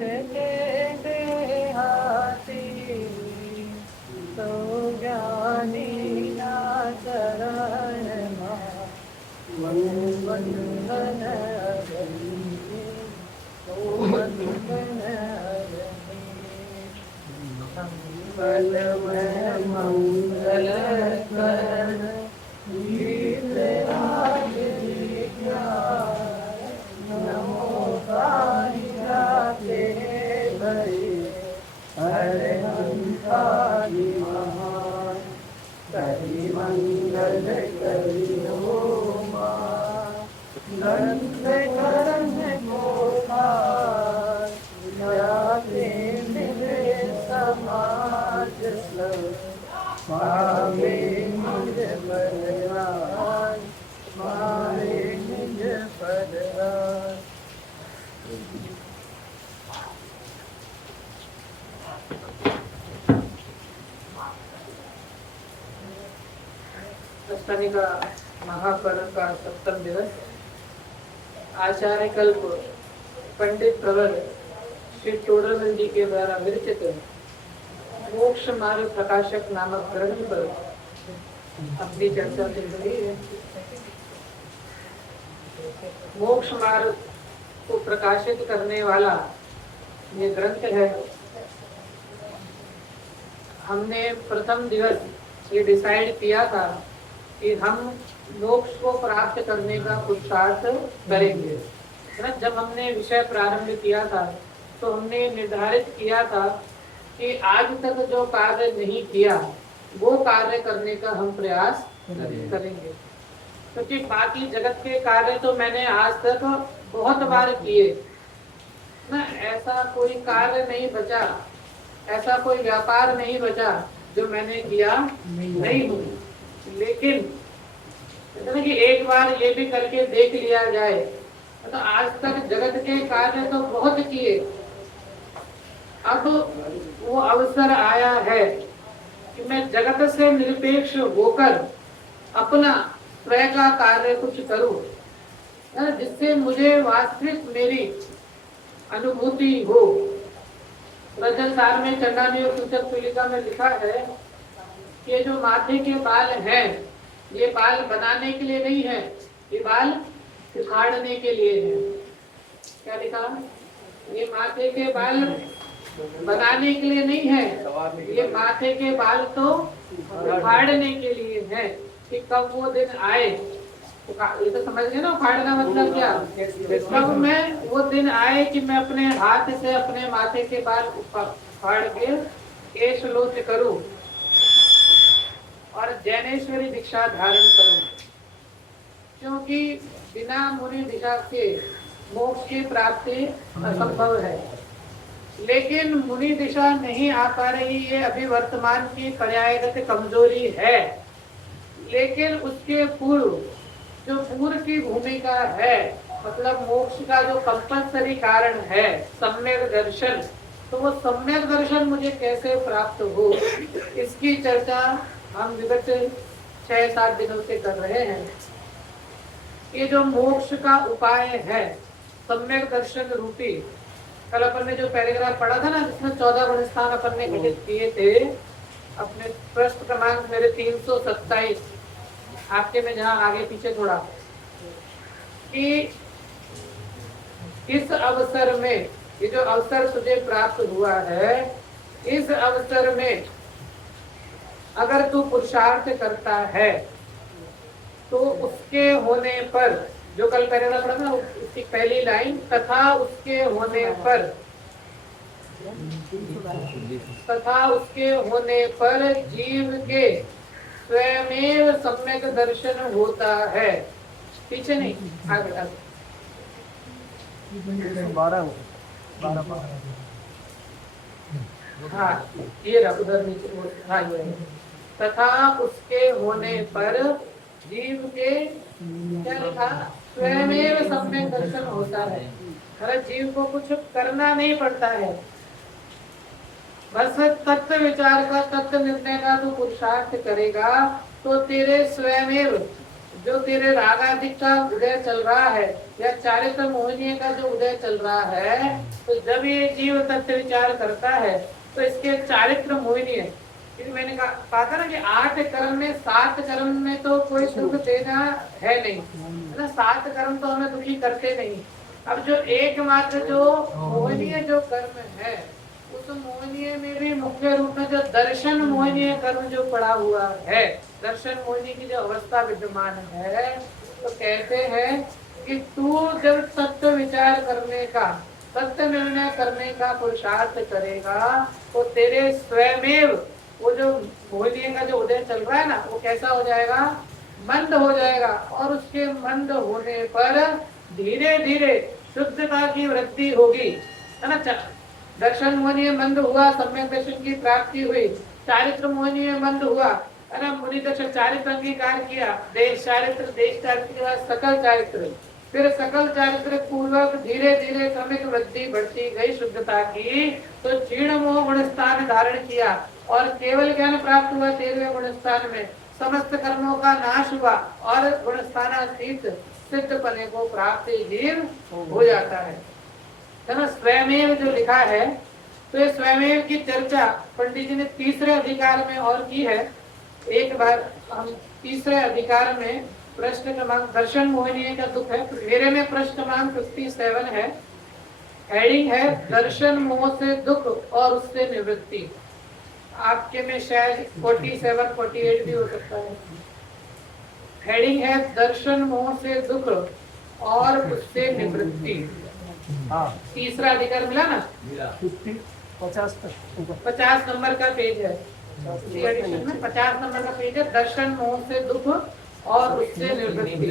के देहाती तो ज्ञानी ना शरण वंदन तो वंदन मंगल में मंगल कर नमो जाते भई हरे हंसादि महान करि मंगल करि हो नंद करन गोपाल जाते मिले समाज पावे निज बलराज पावे निज बलराज। अष्टमी का महापर्व का सप्तम दिवस आचार्य कल्प पंडित प्रवर श्री टोडरमल जी के द्वारा विरचित मोक्ष मार्ग प्रकाशक नामक ग्रंथ पर अपनी चर्चा चल रही है। मोक्ष मार्ग को प्रकाशित करने वाला ये ग्रंथ है। हमने प्रथम दिवस ये डिसाइड किया था कि हम मोक्ष को प्राप्त करने का पुरुषार्थ करेंगे। जब हमने विषय प्रारंभ किया था तो हमने निर्धारित किया था कि आज तक जो कार्य नहीं किया वो कार्य करने का हम प्रयास करेंगे, क्योंकि बाकी जगत के कार्य तो मैंने आज तक बहुत बार किए ना। ऐसा कोई कार्य नहीं बचा, ऐसा कोई व्यापार नहीं बचा जो मैंने किया नहीं हो। लेकिन कि एक बार ये भी करके देख लिया जाए तो आज तक जगत के कार्य तो बहुत किए, अब वो अवसर आया है कि मैं जगत से निरपेक्ष होकर अपना स्वयं का कार्य कुछ करूं, जिससे मुझे वास्तविक मेरी अनुभूति हो। रजत सार में चंडानी और सूचक तुलिका में लिखा है कि ये जो माथे के बाल हैं ये बाल बनाने के लिए नहीं है, ये बाल उखाड़ने के लिए है। क्या लिखा? ये माथे के बाल बनाने के लिए नहीं है, ये माथे के बाल तो उखाड़ने के लिए है कि कब वो दिन आए। ये तो समझ गए ना, उखाड़ना मतलब क्या? कब मैं वो दिन आए कि मैं अपने हाथ से अपने माथे के बाल उखाड़ के केशलोच करूं और जैनेश्वरी दीक्षा धारण करूं, क्योंकि बिना मुनि दीक्षा के मोक्ष की प्राप्ति असंभव है। लेकिन मुनि दिशा नहीं आ पा रही, ये अभी वर्तमान की पर्यायगत कमजोरी है। लेकिन उसके पूर्व जो पूर्व की भूमिका है, मतलब मोक्ष का जो कंपल्सरी कारण है सम्यक दर्शन, तो वो सम्यक दर्शन मुझे कैसे प्राप्त हो, इसकी चर्चा हम विगत 6-7 दिनों से कर रहे हैं। ये जो मोक्ष का उपाय है सम्यक दर्शन रूपी, कल अपन ने जो पैराग्राफ पढ़ा था ना जिसमें 14 गुण स्थान अपन ने घटित किए थे, अपने प्रश्न क्रमांक मेरे 327 आपके में जहां आगे पीछे थोड़ा, कि इस अवसर में ये जो अवसर तुझे प्राप्त हुआ है, इस अवसर में अगर तू पुरुषार्थ करता है तो उसके होने पर, जो कल पैराग्राफ पढ़ा था उसकी पहली लाइन, तथा उसके होने पर जीव के स्वयमेव सम्यक दर्शन होता है। पीछे नहीं, आगे आगे 12 हाँ ये रहा उधर नीचे। हाँ ये तथा उसके होने पर जीव के क्या लिखा? स्वयमेव सम्यक दर्शन होता है। अरे जीव को कुछ करना नहीं पड़ता है, बस तत्व विचार का, तत्व निर्णय का तू पुरुषार्थ करेगा तो तेरे स्वयमेव जो तेरे रागाधिक का उदय चल रहा है या चारित्र मोहिनी का जो उदय चल रहा है, तो जब ये जीव तत्व विचार करता है तो इसके चारित्र मोहिनी है। क्योंकि मैंने कहा था ना कि 8 कर्म में 7 कर्म में तो कोई सुख देना है नहीं, है ना। 7 कर्म तो हमें दुखी करते नहीं। अब जो एकमात्र जो मोहनीय जो कर्म है, उस मोहनीय में भी मुख्य रूप में जो दर्शन मोहनीय कर्म जो पड़ा हुआ है, दर्शन मोहिनी की जो अवस्था विद्यमान है, तो कहते हैं कि तू जब तत्व विचार करने का, सत्य निर्णय करने का पुरुषार्थ करेगा तो तेरे स्वयमेव वो जो मोहिनी का जो उदय चल रहा है ना, वो कैसा हो जाएगा, मंद हो जाएगा। और उसके मंद होने पर धीरे धीरे शुद्धता की वृद्धि होगी, है ना। दर्शन मोहिनी मंद हुआ, सम्यक दर्शन की प्राप्ति हुई। चारित्र मोहिनी मंद हुआ, है ना। मुनि दर्शन चारित्र अंगीकार किया, देश चारित्र, देश चारित्र के बाद सकल चारित्र, फिर सकल चारित्र पूर्वक धीरे धीरे क्रमिक वृद्धि बढ़ती गई शुद्धता की। तो क्षीण मोह गुण स्थान धारण किया और केवल ज्ञान प्राप्त हुआ 13वें गुण स्थान में। समस्त कर्मों का नाश हुआ और गुण स्थानातीत सिद्ध पने को प्राप्त जीव हो जाता है ना। स्वयमेव जो लिखा है, तो ये स्वयमेव की चर्चा पंडित जी ने तीसरे अधिकार में और की है। एक बार हम तीसरे अधिकार में प्रश्न क्रमांक दर्शन मोहिनी का दुख है, मेरे में प्रश्न क्रमांक 57 है। हेडिंग है दर्शन मोह से दुख और उससे निवृत्ति। आपके में शायद 47 48 भी हो सकता है। हेडिंग है दर्शन मोह से दुख और उससे निवृत्ति। हाँ, तीसरा अधिकार मिला ना, 50 नंबर का पेज है। 50 नंबर का पेज है, दर्शन मोह से दुख और उससे निवृत्ति।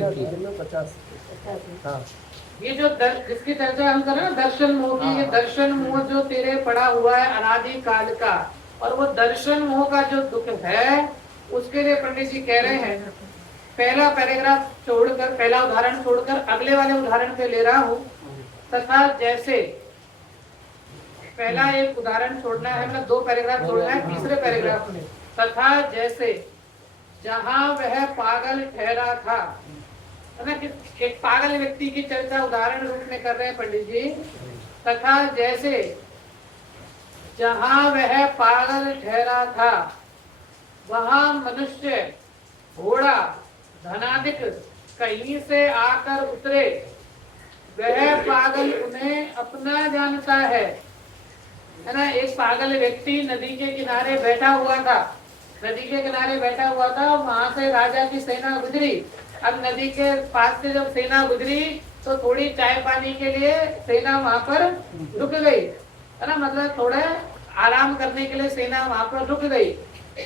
ये जो जिसकी चर्चा हम कर रहे हैं ना, दर्शन मोह की, ये दर्शन मोह जो तेरे पड़ा हुआ है अनादि काल का, और वो दर्शन मोह का जो दुख है, उसके लिए पंडित जी कह रहे हैं, पहला पैराग्राफ छोड़कर, पहला उदाहरण छोड़कर अगले वाले उदाहरण पे ले रहा हूँ। तथा जैसे पहला एक उदाहरण छोड़ना है, मतलब 2 पैराग्राफ छोड़ना है तीसरे पैराग्राफ में। तथा जैसे जहां वह पागल ठहरा था, है ना, एक पागल व्यक्ति की चर्चा उदाहरण रूप में कर रहे हैं पंडित जी। तथा जैसे जहां वह पागल ठहरा था, वहां मनुष्य, घोड़ा, धनाधिक कहीं से आकर उतरे, वह पागल उन्हें अपना जानता है ना। एक पागल व्यक्ति नदी के किनारे बैठा हुआ था, नदी के किनारे बैठा हुआ था, वहां से राजा की सेना गुजरी। अब नदी के पास से जब सेना गुजरी तो थोड़ी चाय पानी के लिए सेना वहां पर रुक गई, है ना, मतलब थोड़ा आराम करने के लिए सेना वहां पर रुक गई।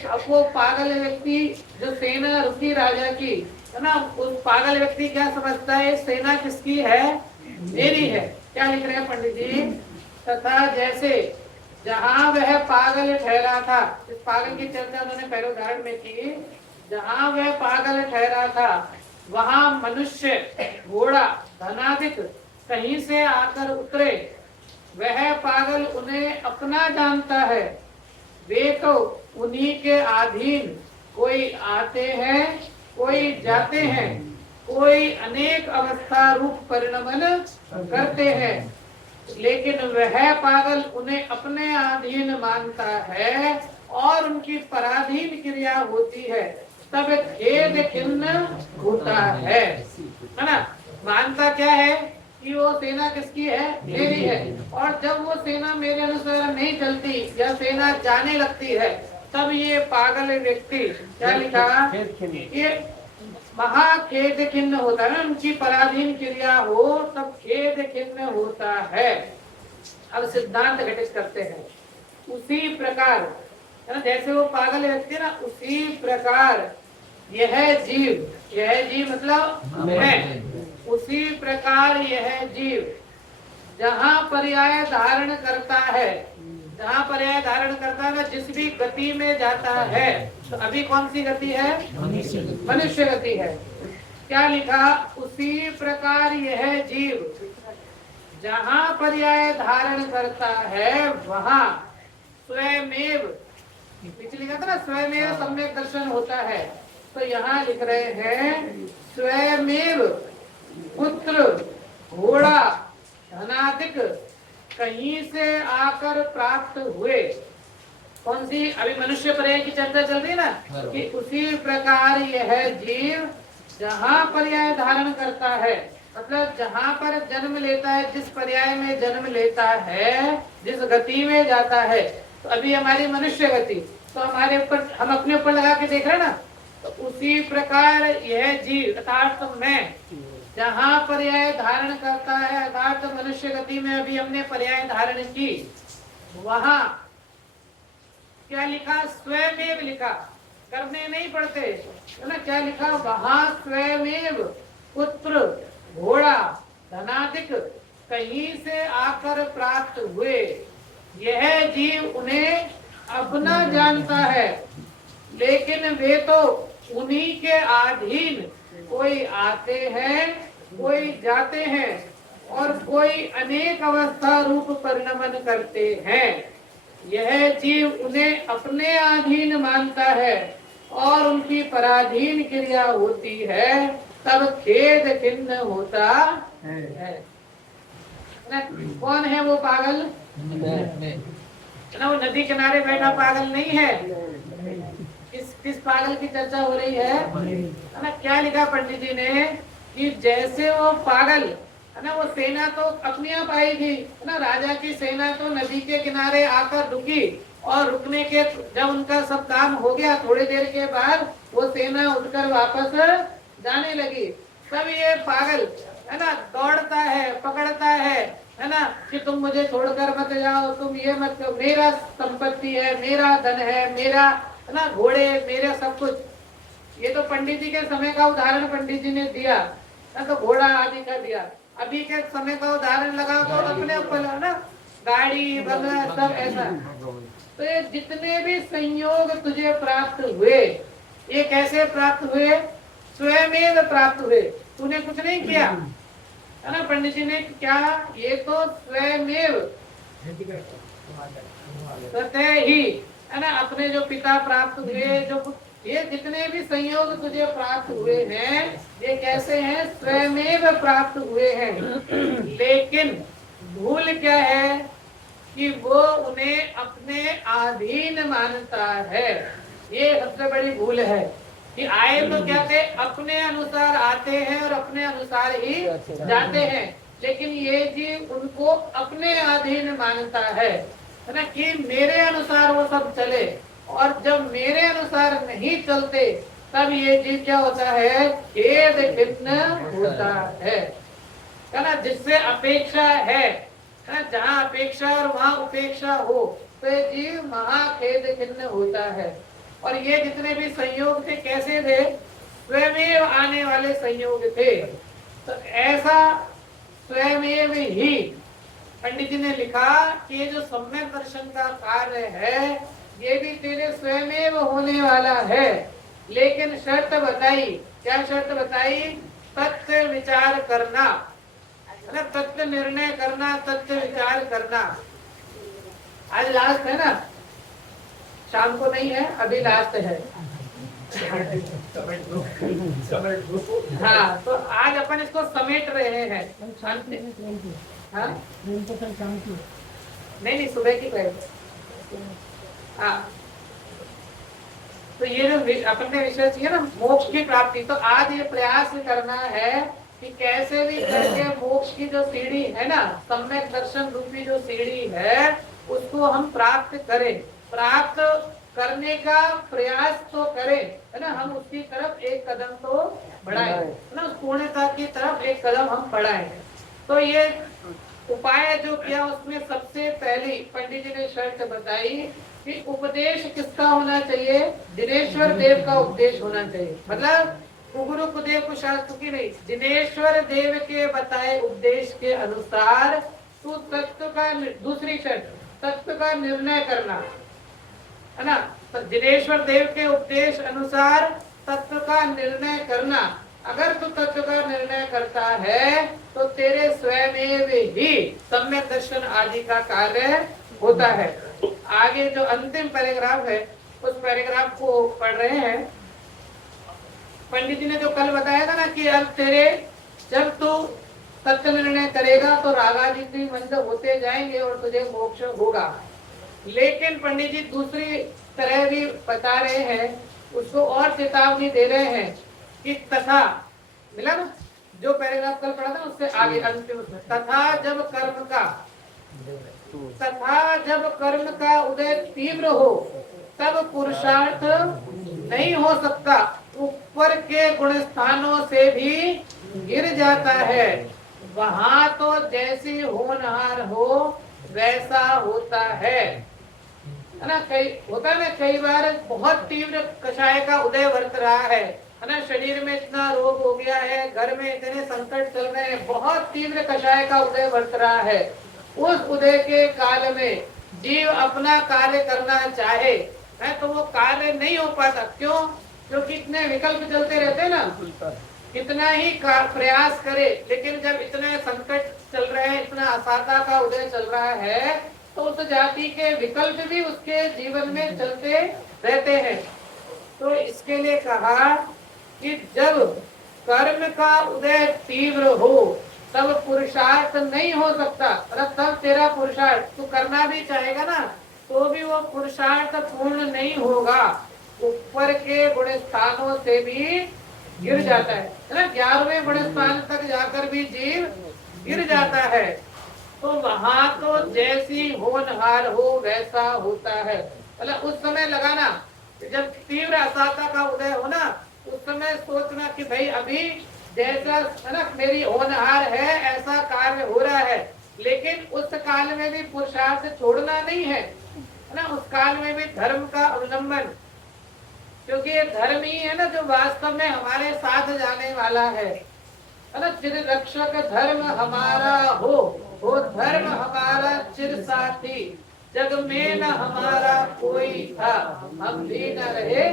अब वो पागल व्यक्ति, जो सेना रुकी राजा की, है ना, उस पागल व्यक्ति क्या समझता है, सेना किसकी है, मेरी है। क्या लिख रहे हैं पंडित जी, तथा जैसे जहां वह पागल ठहरा था, इस पागल की चर्चा उन्होंने पहले उदाहरण में की। जहां वह पागल ठहरा था, वहां मनुष्य, घोड़ा, धनाधिक कहीं से आकर उतरे, वह पागल उन्हें अपना जानता है। वे तो उन्हीं के अधीन कोई आते हैं, कोई जाते हैं, कोई अनेक अवस्था रूप परिणमन करते हैं, लेकिन वह पागल उन्हें अपने अधीन मानता है और उनकी पराधीन क्रिया होती है, तब खेद खिन्न होता है ना। मानता क्या है कि वो सेना किसकी है, मेरी है। और जब वो सेना मेरे अनुसार नहीं चलती या सेना जाने लगती है, तब ये पागल व्यक्ति, क्या लिखा, ये महाखेद खिन्न होता है। उनकी पराधीन क्रिया हो तब खेद खिन्न होता है। अब सिद्धांत घटित करते हैं। उसी प्रकार, है ना, जैसे वो पागल व्यक्ति ना, उसी प्रकार यह जीव मतलब मैं, उसी प्रकार यह जीव जहाँ पर्याय धारण करता है, जहाँ पर्याय धारण करता है, जिस भी गति में जाता है, तो अभी कौन सी गति है, मनुष्य गति है। क्या लिखा, उसी प्रकार यह जीव जहाँ पर्याय धारण करता है, वहाँ स्वयमेव, पीछे लिखा था ना, स्वयमेव सम्यक दर्शन होता है। तो यहाँ लिख रहे हैं स्वयमेव पुत्र घोड़ा धनादिक कहीं से आकर प्राप्त हुए। कौन सी? अभी मनुष्य पर्याय की चर्चा चल रही है ना, कि उसी प्रकार यह जीव जहाँ पर्याय धारण करता है, मतलब जहाँ पर जन्म लेता है, जिस पर्याय में जन्म लेता है, जिस गति में जाता है। तो अभी हमारी मनुष्य गति, तो हमारे ऊपर, हम अपने ऊपर लगा के देख रहे हैं ना, तो उसी प्रकार यह जीव अर्थात तो मैं जहाँ पर्याय धारण करता है, अर्थात मनुष्य गति में अभी हमने पर्याय धारण की, वहां क्या लिखा? स्वयमेव लिखा, करने नहीं पड़ते है ना। क्या लिखा? वहां स्वयमेव पुत्र घोड़ा धनादिक कहीं से आकर प्राप्त हुए। यह जीव उन्हें अपना जानता है, लेकिन वे तो उन्हीं के अधीन कोई आते हैं, कोई जाते हैं, और कोई अनेक अवस्था रूप परिणमन करते हैं। यह जीव उन्हें अपने अधीन मानता है और उनकी पराधीन क्रिया होती है, तब खेद खिन्न होता है। कौन है वो पागल? ना वो नदी किनारे बैठा पागल नहीं है। किस पागल की चर्चा हो रही है ना? क्या लिखा पंडित जी ने कि जैसे वो पागल है ना, वो सेना तो अपने आप आई थी है ना, राजा की सेना तो नदी के किनारे आकर रुकी, और रुकने के जब उनका सब काम हो गया, थोड़ी देर के बाद वो सेना उठकर वापस जाने लगी। तब ये पागल है ना दौड़ता है, पकड़ता है ना, कि तुम मुझे छोड़कर मत जाओ, तुम ये मत करो, मेरा संपत्ति है, मेरा धन है, मेरा है ना घोड़े, मेरे सब कुछ। ये तो पंडित जी के समय का उदाहरण पंडित जी ने दिया ना, तो घोड़ा आदि का दिया। अभी के समय का उदाहरण लगा तो अपने ऊपर है ना, गाड़ी बंगला सब ऐसा। तो ये जितने भी संयोग तुझे प्राप्त हुए, ये कैसे प्राप्त हुए? स्वयमेव प्राप्त हुए, तूने कुछ नहीं किया है ना। पंडित जी ने क्या? ये तो स्वयमेव स्वतः ही है ना, अपने जो पिता प्राप्त हुए, जो ये जितने भी संयोग तुझे प्राप्त हुए हैं, ये कैसे हैं? स्वयमेव प्राप्त हुए हैं। लेकिन भूल क्या है कि वो उन्हें अपने अधीन मानता है। ये सबसे बड़ी भूल है कि आए तो क्या थे? अपने अनुसार आते हैं और अपने अनुसार ही जाते हैं, लेकिन ये जीव उनको अपने अधीन मानता है ना, कि मेरे अनुसार वो सब चले। और जब मेरे अनुसार नहीं चलते, तब ये जीव क्या होता है? खेद खिन्न होता है ना। जिससे अपेक्षा है ना, जहाँ अपेक्षा और वहाँ उपेक्षा हो, तो ये जीव महाखेद खिन्न होता है। और ये जितने भी संयोग थे, कैसे थे? स्वयमेव आने वाले संयोग थे। तो ऐसा स्वयमेव ही पंडित जी ने लिखा कि ये जो सम्यक दर्शन का कार्य है, ये भी तेरे स्वयमेव होने वाला है। लेकिन शर्त बताई, क्या शर्त बताई? तत्व विचार करना, तत्व निर्णय करना, तत्व विचार करना। आज लास्ट है ना, शाम को नहीं है, अभी लास्ट है। हाँ, तो आज अपन इसको समेट रहे हैं। हाँ? नहीं, सुबह की करेंगे। हाँ, तो ये जो अपन ने विषय चाहिए ना, मोक्ष की प्राप्ति, तो आज ये प्रयास करना है कि कैसे भी करके मोक्ष की जो सीढ़ी है ना, सम्यक दर्शन रूपी जो सीढ़ी है, उसको हम प्राप्त करें। प्राप्त करने का प्रयास तो करें है ना, हम उसकी तरफ एक कदम तो बढ़ाएं है ना, उस पूर्णता की तरफ एक कदम हम बढ़ाएं। तो ये उपाय जो किया, उसमें सबसे पहली पंडित जी ने शर्त बताई कि उपदेश किसका होना चाहिए? दिनेश्वर देव का उपदेश होना चाहिए। मतलब गुरु कुदेव को शास्त्र की नहीं, दिनेश्वर देव के बताए उपदेश के अनुसार तू तत्व का, दूसरी शर्त, तत्व का निर्णय करना है ना। तो दिनेश्वर देव के उपदेश अनुसार तत्व का निर्णय करना। अगर तू तत्व का निर्णय करता है, तो तेरे स्वयं ही सम्यक दर्शन आदि का कार्य होता है। आगे जो अंतिम पैराग्राफ है, उस पैराग्राफ को पढ़ रहे हैं। पंडित जी ने जो कल बताया था ना कि अब तेरे जब तू सत्य निर्णय करेगा तो रागादि भी मंद होते जाएंगे और तुझे मोक्ष होगा। लेकिन पंडित जी दूसरी तरह भी बता रहे हैं, उसको और चेतावनी दे रहे हैं कि तथा, मिला ना जो पैराग्राफ कल पढ़ा था उससे आगे अंतिम उसमें, तथा जब कर्म का उदय तीव्र हो तब पुरुषार्थ नहीं हो सकता, ऊपर के गुण स्थानों से भी गिर जाता है। वहां तो जैसी होनहार हो वैसा होता है ना। कई होता है ना, कई बार बहुत तीव्र कषाय का उदय वर्त रहा है ना, शरीर में इतना रोग हो गया है, घर में इतने संकट चल रहे हैं, बहुत तीव्र कषाय का उदय वर्त रहा है। उस उदय के काल में जीव अपना कार्य करना चाहे है तो वो कार्य नहीं हो पाता। क्यों? क्योंकि इतने विकल्प चलते रहते हैं ना, कितना ही प्रयास करे, लेकिन जब इतने संकट चल रहे हैं, इतना असाधा का उदय चल रहा है, तो उस जाति के विकल्प भी उसके जीवन में चलते रहते हैं। तो इसके लिए कहा कि जब कर्म का उदय तीव्र हो तब पुरुषार्थ नहीं हो सकता, मतलब तब तेरा पुरुषार्थ तू करना भी चाहेगा ना तो भी वो पुरुषार्थ पूर्ण नहीं होगा, ऊपर के गुण स्थानों से भी गिर जाता है ना। 11वें गुण स्थान तक जाकर भी जीव गिर जाता है। तो वहां तो जैसी होनहार हो वैसा होता है। मतलब उस समय लगाना, जब तीव्र असाता का उदय हो ना, उस समय सोचना कि भाई अभी जैसा है ना मेरी होनहार है ऐसा कार्य हो रहा है, लेकिन उस काल में भी पुरुषार्थ छोड़ना नहीं है ना। उस काल में भी धर्म का अवलंबन, क्योंकि ये धर्म ही है ना जो वास्तव में हमारे साथ जाने वाला है ना। चिर रक्षक धर्म हमारा हो धर्म हमारा चिर साथी, जग में न हमारा कोई था, हम भी न रहे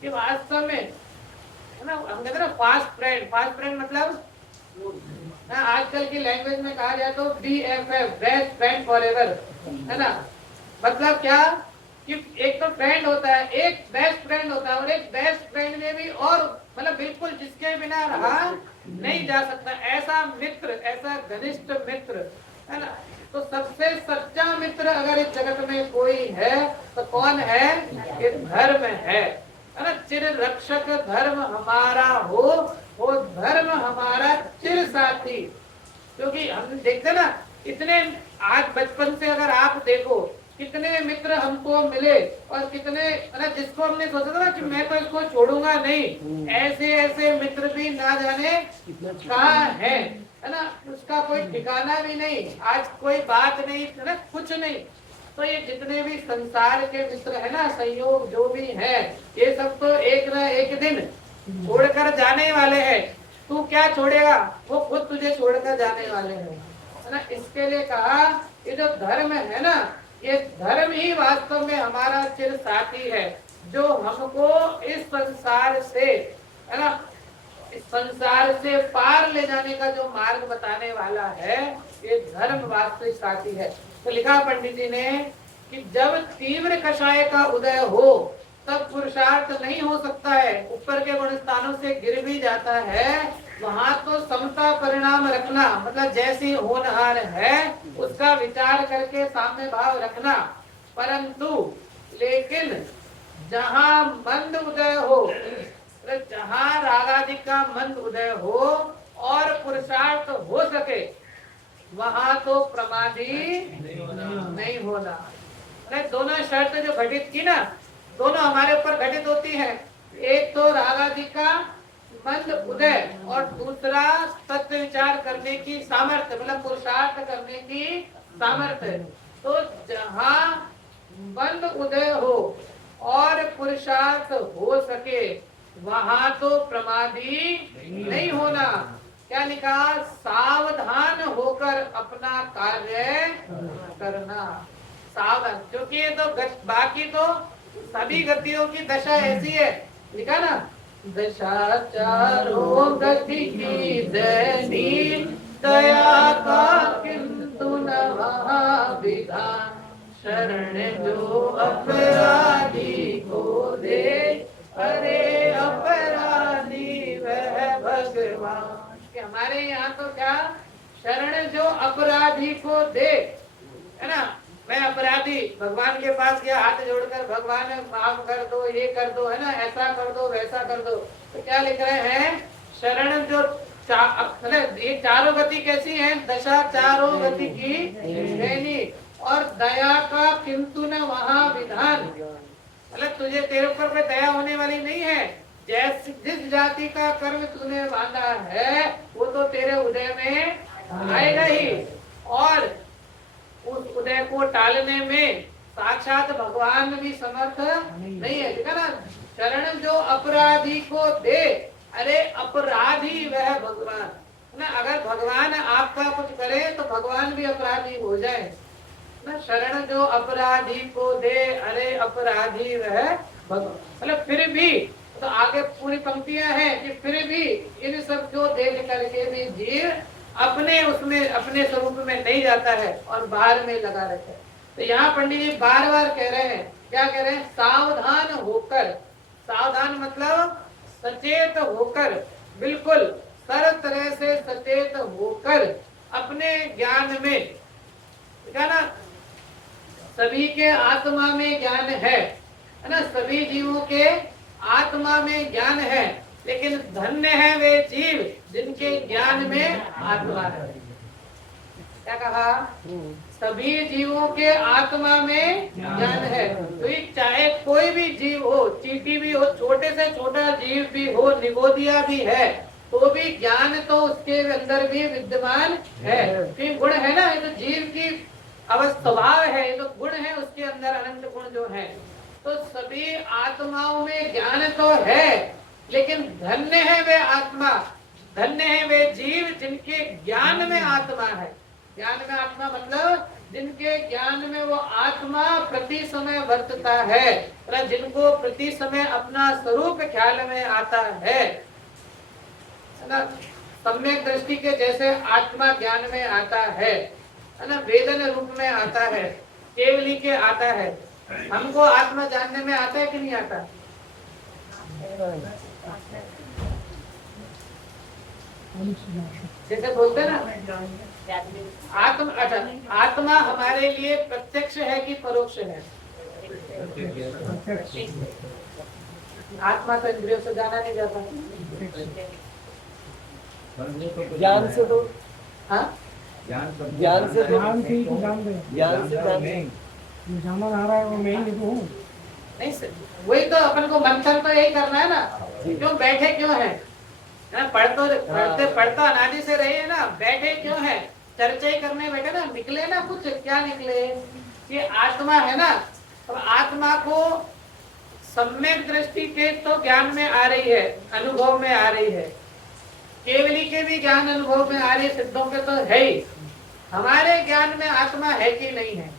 कि वास्तव में है ना। हम कहते हैं ना फास्ट फ्रेंड मतलब ना, आजकल की लैंग्वेज में कहा जाए तो BFF, बेस्ट फ्रेंड फॉरएवर, है ना। मतलब क्या कि एक तो फ्रेंड होता है, एक बेस्ट फ्रेंड होता है, और एक बेस्ट फ्रेंड में भी और मतलब बिल्कुल जिसके बिना रहा नहीं जा सकता, ऐसा मित्र, ऐसा घनिष्ठ मित्र, है ना। तो सबसे सच्चा मित्र अगर इस जगत में कोई है तो कौन है? ये धर्म है ना। चिर रक्षक धर्म हमारा हो धर्म हमारा चिर साथी। क्योंकि हम देखते ना इतने, आज बचपन से अगर आप देखो कितने मित्र हमको मिले, और कितने मतलब जिसको हमने सोचा था ना कि मैं तो इसको छोड़ूंगा नहीं, ऐसे ऐसे मित्र भी ना जाने कहाँ है ना। उसका कोई ठिकाना भी नहीं, आज कोई बात नहीं है ना, कुछ नहीं। तो ये जितने भी संसार के मित्र है ना, संयोग जो भी है, ये सब तो एक ना एक दिन छोड़कर जाने वाले हैं। तू क्या छोड़ेगा, वो खुद तुझे छोड़कर जाने वाले हैं, है ना। इसके लिए कहा ये जो धर्म है ना, ये धर्म ही वास्तव में हमारा चिर साथी है, जो हमको इस संसार से, है ना, इस संसार से पार ले जाने का जो मार्ग बताने वाला है, ये धर्म वास्तविक साथी है। तो लिखा पंडित जी ने कि जब तीव्र कषाय का उदय हो तब पुरुषार्थ नहीं हो सकता है, ऊपर के गुण स्थानों से गिर भी जाता है। वहां तो समता परिणाम रखना, मतलब जैसी होनहार है उसका विचार करके सामने भाव रखना। परंतु लेकिन जहां मंद उदय हो, जहां रागादि का मंद उदय हो और पुरुषार्थ हो सके, वहां तो प्रमादी नहीं होना। दोनों शर्त जो घटित की ना, दोनों हमारे ऊपर घटित होती है। एक तो रागादि का मंद उदय, और दूसरा सत्य विचार करने की सामर्थ्य, मतलब पुरुषार्थ करने की सामर्थ्य। तो जहां मंद उदय हो और पुरुषार्थ हो सके, वहां तो प्रमादी नहीं होना। क्या लिखा? सावधान होकर अपना कार्य करना। सावधान, क्योंकि ये तो बाकी तो सभी गतियों की दशा ऐसी है, लिखा ना, दशा चारों गति की दैनी, दया का किंतु न महाविधान, शरण जो अपराधी को दे, अरे अपराधी हमारे यहाँ तो क्या, शरण जो अपराधी को दे, है ना। मैं अपराधी भगवान के पास गया, हाथ जोड़कर भगवान माफ कर दो, ये कर दो, है ना, ऐसा कर दो, वैसा कर दो, तो क्या लिख रहे हैं, शरण जो मतलब ये चारों गति कैसी है, दशा चारों गति की श्रेणी, और दया का किंतु न वहाँ विधान, मतलब तुझे तेरे ऊपर कोई दया होने वाली नहीं है। जैसे जिस जाति का कर्म तूने बांधा है वो तो तेरे उदय में आएगा ही, और उस उदय को टालने में साक्षात भगवान भी समर्थ नहीं है। देखा ना, शरण जो अपराधी को दे, अरे अपराधी वह भगवान ना। अगर भगवान आपका कुछ करे तो भगवान भी अपराधी हो जाए ना। शरण जो अपराधी को दे, अरे अपराधी वह भगवान। मतलब फिर भी, तो आगे पूरी पंक्तियां हैं कि फिर भी इन सब को देख करके भी जीव अपने उसमें अपने स्वरूप में नहीं जाता है और बाहर में लगा रहता है। तो यहाँ पंडित जी बार बार कह रहे हैं, क्या कह रहे हैं, सावधान होकर। सावधान मतलब सचेत होकर, बिल्कुल हर तरह से सचेत होकर अपने ज्ञान में, क्या ना, सभी के आत्मा में ज्ञान है ना, सभी जीवों के आत्मा में ज्ञान है, लेकिन धन्य है वे जीव जिनके ज्ञान में आत्मा है। क्या कहा, सभी जीवों के आत्मा में ज्ञान है। तो ये चाहे कोई भी जीव हो, चींटी भी हो, छोटे से छोटा जीव भी हो, निगोदिया भी है, तो भी ज्ञान तो उसके अंदर भी विद्यमान है। क्योंकि गुण है ना, ये तो जीव की स्वभाव है, ये तो गुण है उसके अंदर, अनंत गुण जो है। तो सभी आत्माओं में ज्ञान तो है, लेकिन धन्य है वे आत्मा, धन्य है वे जीव जिनके ज्ञान में आत्मा है। ज्ञान में आत्मा मतलब जिनके ज्ञान में वो आत्मा प्रति समय वर्तता है, जिनको प्रति समय अपना स्वरूप ख्याल में आता है ना। सम्यक दृष्टि के जैसे आत्मा ज्ञान में आता है ना, वेदन रूप में आता है, केवली के आता है। हमको आत्मा जानने में आता है कि नहीं आता? जैसे बोलते ना, आत्मा हमारे लिए प्रत्यक्ष है कि परोक्ष है? आत्मा तो इंद्रियों से जाना नहीं जाता, ज्ञान से तो, हाँ ज्ञान से जाना आ रहा है वो मैं ही देखूं। नहीं सर, वही तो अपन को मंथन तो यही करना है ना, क्यों बैठे क्यों है ना, पढ़ते अनादि से रहे है ना, बैठे क्यों है, चर्चा ही करने बैठे ना, निकले ना कुछ, क्या निकले, ये आत्मा है ना। अब आत्मा को सम्यक दृष्टि के तो ज्ञान में आ रही है, अनुभव में आ रही है, केवली के भी ज्ञान अनुभव में आ रही है, सिद्धों के तो है ही। हमारे ज्ञान में आत्मा है कि नहीं है?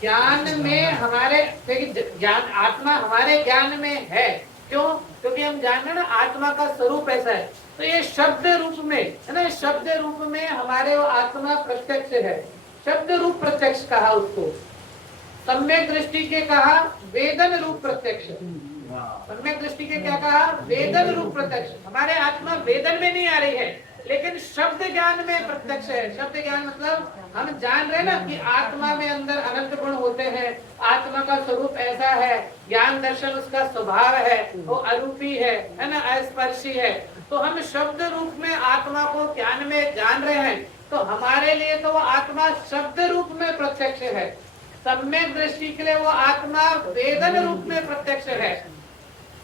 ज्ञान में हमारे, ज्ञान आत्मा हमारे ज्ञान में है, क्यों? क्योंकि हम जान रहे ना आत्मा का स्वरूप ऐसा है। तो ये शब्द रूप में है ना, शब्द रूप में हमारे वो आत्मा प्रत्यक्ष है, शब्द रूप प्रत्यक्ष कहा उसको। सम्यक दृष्टि के कहा वेदन रूप प्रत्यक्ष। सम्यक दृष्टि के क्या कहा, वेदन रूप प्रत्यक्ष। हमारे आत्मा वेदन में नहीं आ रही है, लेकिन शब्द ज्ञान में प्रत्यक्ष है। शब्द ज्ञान मतलब हम जान रहे ना कि आत्मा में अंदर अनंत गुण होते हैं, आत्मा का स्वरूप ऐसा है, ज्ञान दर्शन उसका स्वभाव है, वो अरूपी है ना, अस्पर्शी है। तो हम शब्द रूप में आत्मा को ज्ञान में जान रहे हैं, तो हमारे लिए तो वो आत्मा शब्द रूप में प्रत्यक्ष है। सम्यक दृष्टि के लिए वो आत्मा वेदन रूप में प्रत्यक्ष है,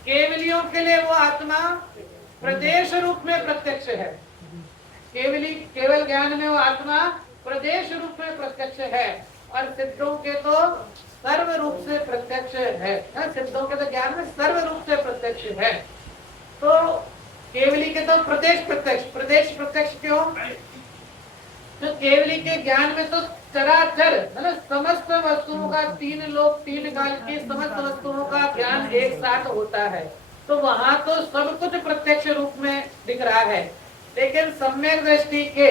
केवलियों के लिए वो आत्मा प्रदेश रूप में प्रत्यक्ष है। केवली केवल ज्ञान में वो आत्मा प्रदेश रूप में प्रत्यक्ष है, और सिद्धों के तो सर्व रूप से प्रत्यक्ष है। सिद्धों के तो ज्ञान में सर्व रूप से प्रत्यक्ष है। तो केवली के तो प्रदेश प्रत्यक्ष, प्रदेश प्रत्यक्ष क्यों? तो केवली के ज्ञान में तो चराचर मतलब समस्त वस्तुओं का, तीन लोक तीन काल की समस्त वस्तुओं का ज्ञान एक साथ होता है। तो वहां तो सब कुछ प्रत्यक्ष रूप में दिख रहा है, लेकिन सम्यक दृष्टि के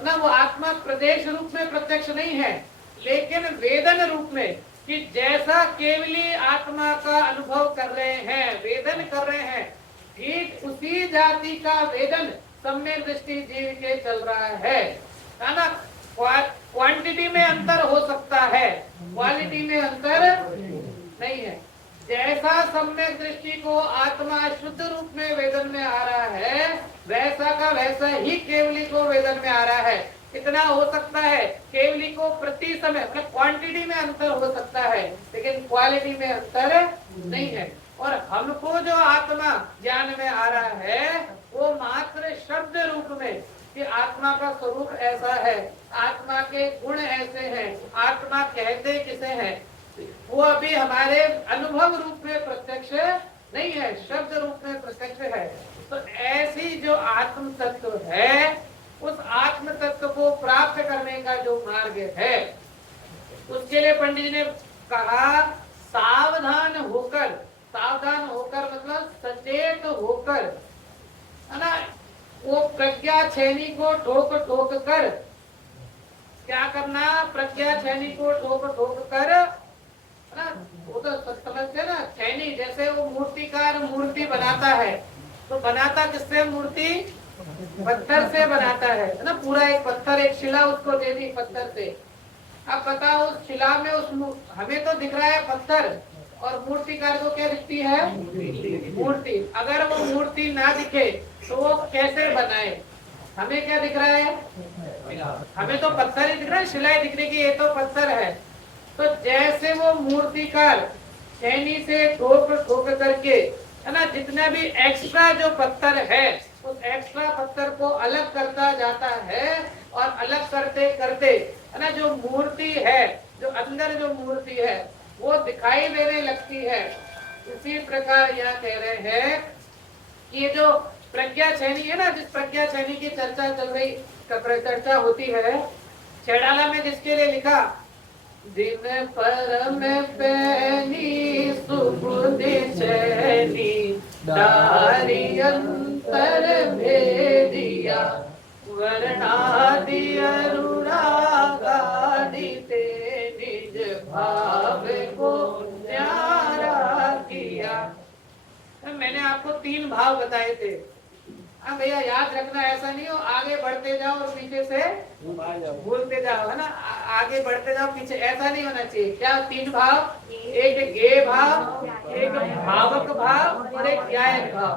ना वो आत्मा प्रदेश रूप में प्रत्यक्ष नहीं है, लेकिन वेदन रूप में, कि जैसा केवली आत्मा का अनुभव कर रहे हैं, वेदन कर रहे हैं, ठीक उसी जाति का वेदन सम्यक दृष्टि जीव के चल रहा है ना। क्वांटिटी में अंतर हो सकता है, क्वालिटी में अंतर नहीं है। जैसा सम्यक दृष्टि को आत्मा शुद्ध रूप में वेदन में आ रहा है, वैसा का वैसा ही केवली को वेदन में आ रहा है। इतना हो सकता है केवली को प्रति समय मतलब क्वांटिटी में अंतर हो सकता है, लेकिन क्वालिटी में अंतर नहीं है। और हमको जो आत्मा ज्ञान में आ रहा है वो मात्र शब्द रूप में कि आत्मा का स्वरूप ऐसा है, आत्मा के गुण ऐसे हैं, आत्मा कहते किसे हैं, वो अभी हमारे अनुभव रूप में प्रत्यक्ष नहीं है, शब्द रूप में प्रत्यक्ष है। तो ऐसी जो आत्म तत्व है, उस आत्म तत्व को प्राप्त करने का जो मार्ग है, उसके लिए पंडित जी ने कहा सावधान होकर। सावधान होकर मतलब सचेत होकर, है ना। वो प्रज्ञा छेनी को ठोक ठोक कर क्या करना, प्रज्ञा छेनी को ठोक ठोक कर, है ना। वो तो समझते ना, छेनी जैसे वो मूर्तिकार मूर्ति बनाता है, तो बनाता किससे मूर्ति, पत्थर से बनाता है ना। पूरा एक पत्थर, एक शिला उसको दे दी पत्थर से। अब बताओ उस शिला में उस हमें तो दिख रहा है पत्थर, और मूर्तिकार को क्या दिखती है, मूर्ति। अगर वो मूर्ति ना दिखे तो वो कैसे बनाए, हमें क्या दिख रहा है, हमें तो पत्थर ही दिख रहा है, शिला दिख रही कि ये तो पत्थर है। तो जैसे वो मूर्तिकार छेनी से ठोक ठोक करके, है ना, जितना भी एक्स्ट्रा जो पत्थर है उस एक्स्ट्रा पत्थर को अलग करता जाता है, और अलग करते करते, है ना, जो मूर्ति है, जो अंदर जो मूर्ति है वो दिखाई देने लगती है। इसी प्रकार यह कह रहे हैं कि ये जो प्रज्ञा छेनी है ना, जिस प्रज्ञा छेनी की चर्चा चल रही, चर्चा होती है, छेड़ाला में जिसके लिए लिखा, दिन परम पैनी सुबुद्धि छेनी दारी अंतर भेदिया वर्णादि अनुरागादि ते निज भाव को न्यारा किया। मैंने आपको 3 भाव बताए थे। हाँ भैया याद रखना, ऐसा नहीं हो आगे बढ़ते जाओ और पीछे से भूलते जाओ, है ना। आगे बढ़ते जाओ पीछे, ऐसा नहीं होना चाहिए। क्या 3 भाव, एक गे भाव, एक भावक भाव और एक ज्ञायक भाव।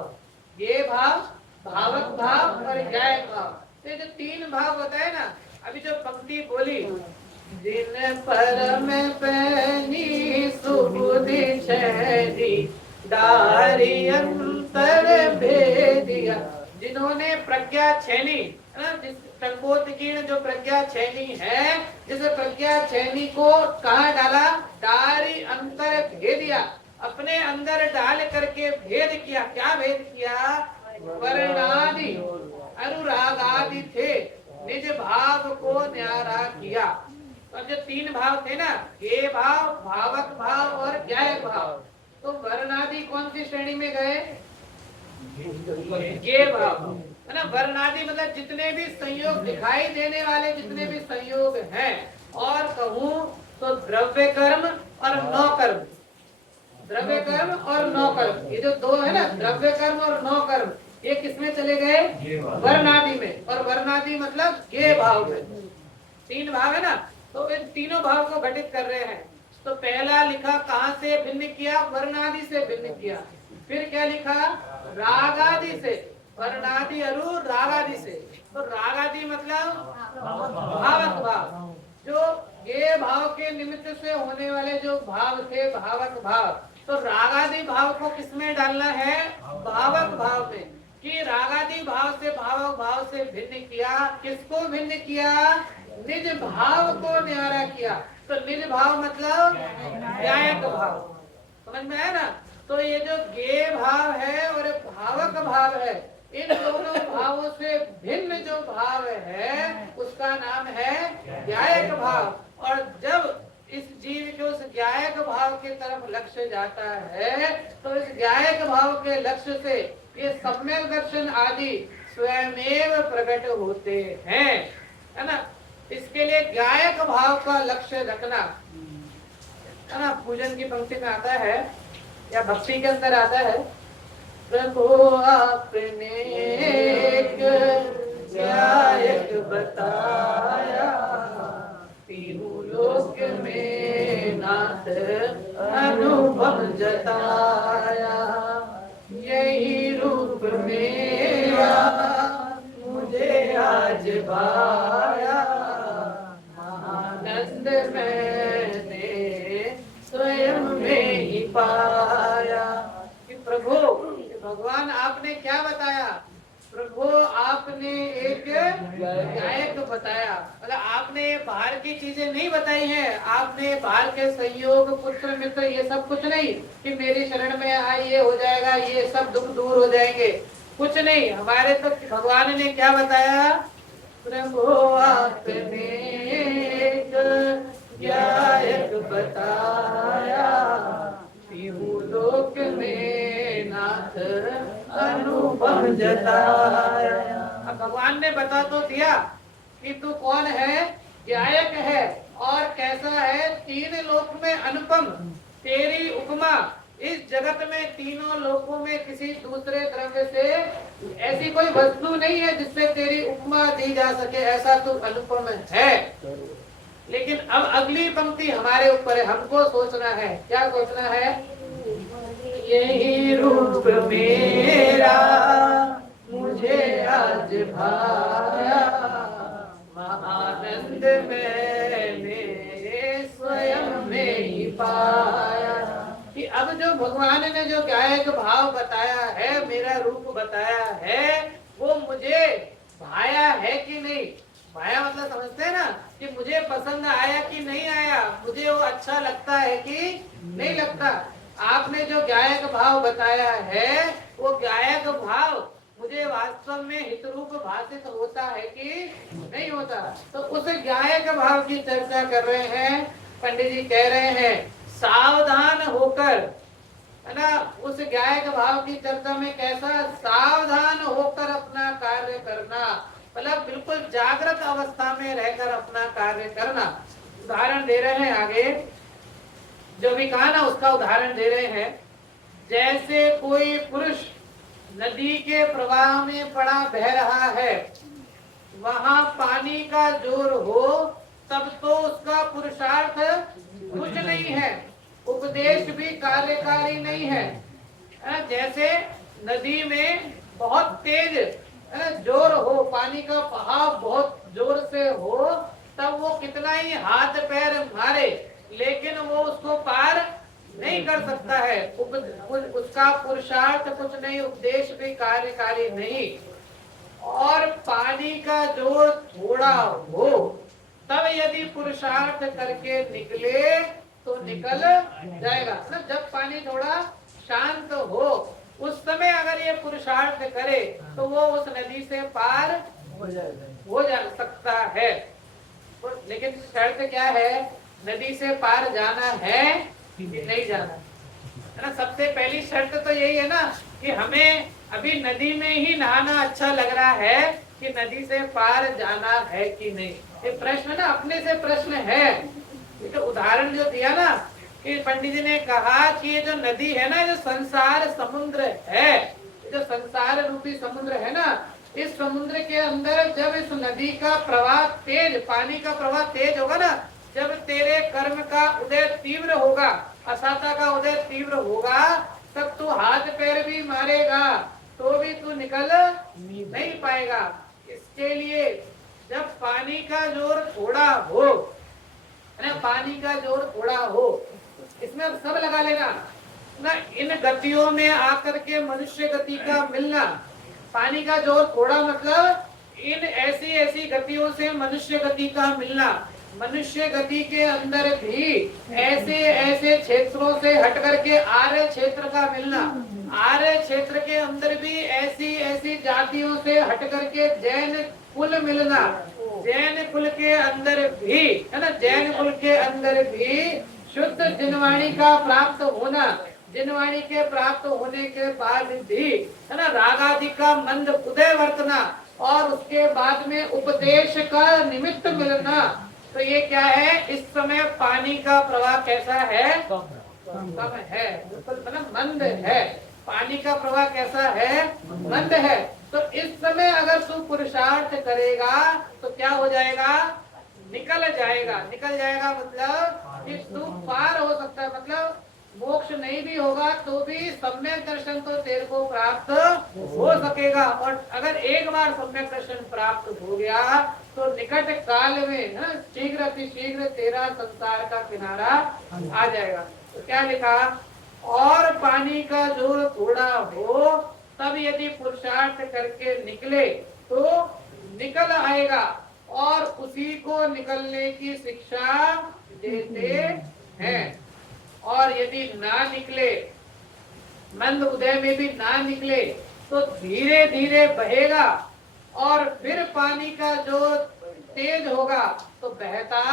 गे भाव, भावक भाव और ज्ञायक भाव। तो जो 3 भाव बताए ना, अभी जो पंक्ति बोली, जिन परम पैनी सुबुद्धि छेनी दारी अंतर भेदिया, जिन्होंने प्रज्ञा छेनी, जिस टंकोत्कीर्ण जो प्रज्ञा छेनी है, जिस प्रज्ञा छेनी को कहाँ डाला, दारी अंतर भेदिया, अपने अंदर डाल करके भेद किया। क्या भेद किया, वर्णादि अनुराग आदि थे, निज भाव को न्यारा किया। तो जो 3 भाव थे ना, ये भाव, भावक भाव और ज्ञायक भाव, तो वर्णादि कौन सी श्रेणी में गए, ये भाव, है ना। वर्णादि मतलब जितने भी संयोग दिखाई देने वाले जितने भी संयोग हैं, और कहूँ तो द्रव्य कर्म और नौ कर्म, द्रव्य कर्म और नौ कर्म, ये जो 2 है ना, द्रव्य कर्म और नौ कर्म, ये किसमें चले गए, वर्णादि में। और वर्णादि मतलब ये भाव में। 3 भाव है ना, तो इन तीनों भाव को घटित कर रहे हैं। तो पहला लिखा कहाँ से भिन्न किया, वर्णादि से भिन्न किया। फिर क्या लिखा, रागादि से, वर्णादि अरु रागादि से। तो रागादि मतलब भावक भाव, जो ये भाव के निमित्त से होने वाले जो भाव थे, भावक भाव। तो रागादि भाव को किसमें डालना है, भावक भाव में। कि रागादि भाव से भावक भाव से भिन्न किया। किसको भिन्न किया, निज भाव को न्यारा किया। तो निज भाव मतलब न्यायक भाव, समझ में आया ना। तो ये जो गे भाव है और भावक भाव है, इन दोनों भावों से भिन्न जो भाव है उसका नाम है ज्ञायक भाव। और जब इस जीव के उस ज्ञायक भाव के तरफ लक्ष्य जाता है, तो इस ज्ञायक भाव के लक्ष्य से ये सम्यक दर्शन आदि स्वयमेव प्रकट होते हैं, है ना। इसके लिए ज्ञायक भाव का लक्ष्य रखना। है ना, पूजन की पंक्ति में आता है या भक्ति के अंदर आता है, प्रभु आपने एक गायक बताया, तीनों लोक में नाथ अनुभव जताया, यही रूप मेरा मुझे आज भाया, आनंद मैंने स्वयं में ही पाया। कि प्रभु, भगवान आपने क्या बताया? प्रभु आपने एक गायक बताया, मतलब आपने बाहर की चीजें नहीं बताई हैं, आपने बाहर के सहयोग पुत्र मित्र ये सब कुछ नहीं कि मेरी शरण में आए ये हो जाएगा, ये सब दुख दूर हो जाएंगे, कुछ नहीं। हमारे तो भगवान ने क्या बताया? प्रभु आपने एक गायक बताया, लोक में नाथ अनुभव जताया। अब भगवान ने बता तो दिया कि तू कौन है, गायक है और कैसा है, तीन लोक में अनुपम, तेरी उपमा इस जगत में तीनों लोकों में किसी दूसरे द्रव्य से ऐसी कोई वस्तु नहीं है जिससे तेरी उपमा दी जा सके, ऐसा तू अनुपम है। लेकिन अब अगली पंक्ति हमारे ऊपर है, हमको सोचना है। क्या सोचना है? यही रूप मेरा मुझे आज भाया, आनंद मैंने स्वयं में ही पाया। कि अब जो भगवान ने जो गायक भाव बताया है, मेरा रूप बताया है, वो मुझे भाया है कि नहीं? भाया मतलब समझते हैं ना, कि मुझे पसंद आया कि नहीं आया, मुझे वो अच्छा लगता है कि नहीं लगता। आपने जो गायक भाव बताया है, वो गायक भाव मुझे वास्तव में हितरूप भाषित होता है कि नहीं होता? तो उस गायक भाव की चर्चा कर रहे हैं। पंडित जी कह रहे हैं सावधान होकर, है ना, उस गायक भाव की चर्चा में कैसा सावधान होकर अपना कार्य करना, मतलब बिल्कुल जागृत अवस्था में रहकर अपना कार्य करना। उदाहरण दे रहे हैं आगे, जो भी कहा ना उसका उदाहरण दे रहे हैं। जैसे कोई पुरुष नदी के प्रवाह में पड़ा बह रहा है, वहां पानी का जोर हो तब तो उसका पुरुषार्थ कुछ नहीं है, उपदेश भी कार्यकारी नहीं है। जैसे नदी में बहुत तेज जोर हो, पानी का बहाव बहुत जोर से हो, तब वो कितना ही हाथ पैर मारे लेकिन वो उसको पार नहीं कर सकता है। उसका पुरुषार्थ कुछ नहीं, उपदेश भी कार्यकारी नहीं। और पानी का जोर थोड़ा हो तब यदि पुरुषार्थ करके निकले तो निकल जाएगा। जब पानी थोड़ा शांत हो उस समय अगर ये पुरुषार्थ करे तो वो उस नदी से पार हो जा सकता है। लेकिन शर्त क्या है? नदी से पार जाना है कि नहीं जाना, है ना। सबसे पहली शर्त तो यही है ना कि हमें अभी नदी में ही नहाना अच्छा लग रहा है कि नदी से पार जाना है कि नहीं। ये प्रश्न ना अपने से प्रश्न है। ये तो उदाहरण जो दिया ना कि पंडित जी ने कहा कि ये जो नदी है ना, जो संसार समुद्र है, जो संसार रूपी समुद्र है ना, इस समुद्र के अंदर जब इस नदी का प्रवाह तेज, पानी का प्रवाह तेज होगा ना, जब तेरे कर्म का उदय तीव्र होगा, असाता का उदय तीव्र होगा, तब तू हाथ पैर भी मारेगा तो भी तू निकल नहीं पाएगा। इसके लिए जब पानी का जोर थोड़ा हो, पानी का जोर थोड़ा हो, इसमें अब सब लगा लेना ना। इन गतियों में आकर के मनुष्य गति का मिलना, पानी का जोर थोड़ा मतलब इन ऐसी ऐसी गतियों से मनुष्य गति का मिलना, मनुष्य गति के अंदर भी ऐसे ऐसे क्षेत्रों से हट करके आर्य क्षेत्र का मिलना, आर्य क्षेत्र के अंदर भी ऐसी ऐसी जातियों से हट करके जैन कुल मिलना, जैन कुल के अंदर भी, है ना, जैन कुल के अंदर भी शुद्ध जिनवाणी का प्राप्त होना, जिनवाणी के प्राप्त होने के बाद भी, है ना, रागादि का मंद उदय वर्तना और उसके बाद में उपदेश का निमित्त मिलना, तो ये क्या है, इस समय पानी का प्रवाह कैसा है, कम है, मतलब मंद है। पानी का प्रवाह कैसा है, मंद है। तो इस समय अगर तू पुरुषार्थ करेगा तो क्या हो जाएगा, निकल जाएगा। निकल जाएगा मतलब कि तू पार हो सकता है, मतलब मोक्ष नहीं भी होगा तो भी सम्यक दर्शन तो तेरे को प्राप्त हो सकेगा। और अगर एक बार सम्यक दर्शन प्राप्त हो गया तो निकट काल में ना शीघ्र अतिशीघ्र तेरा संसार का किनारा आ जाएगा। तो क्या लिखा, और पानी का जोर थोड़ा हो तब यदि पुरुषार्थ करके निकले तो निकल आएगा, और उसी को निकलने की शिक्षा देते हैं। और यदि ना निकले, मंद उदय में भी ना निकले तो धीरे धीरे बहेगा, और फिर पानी का जो तेज होगा तो बहता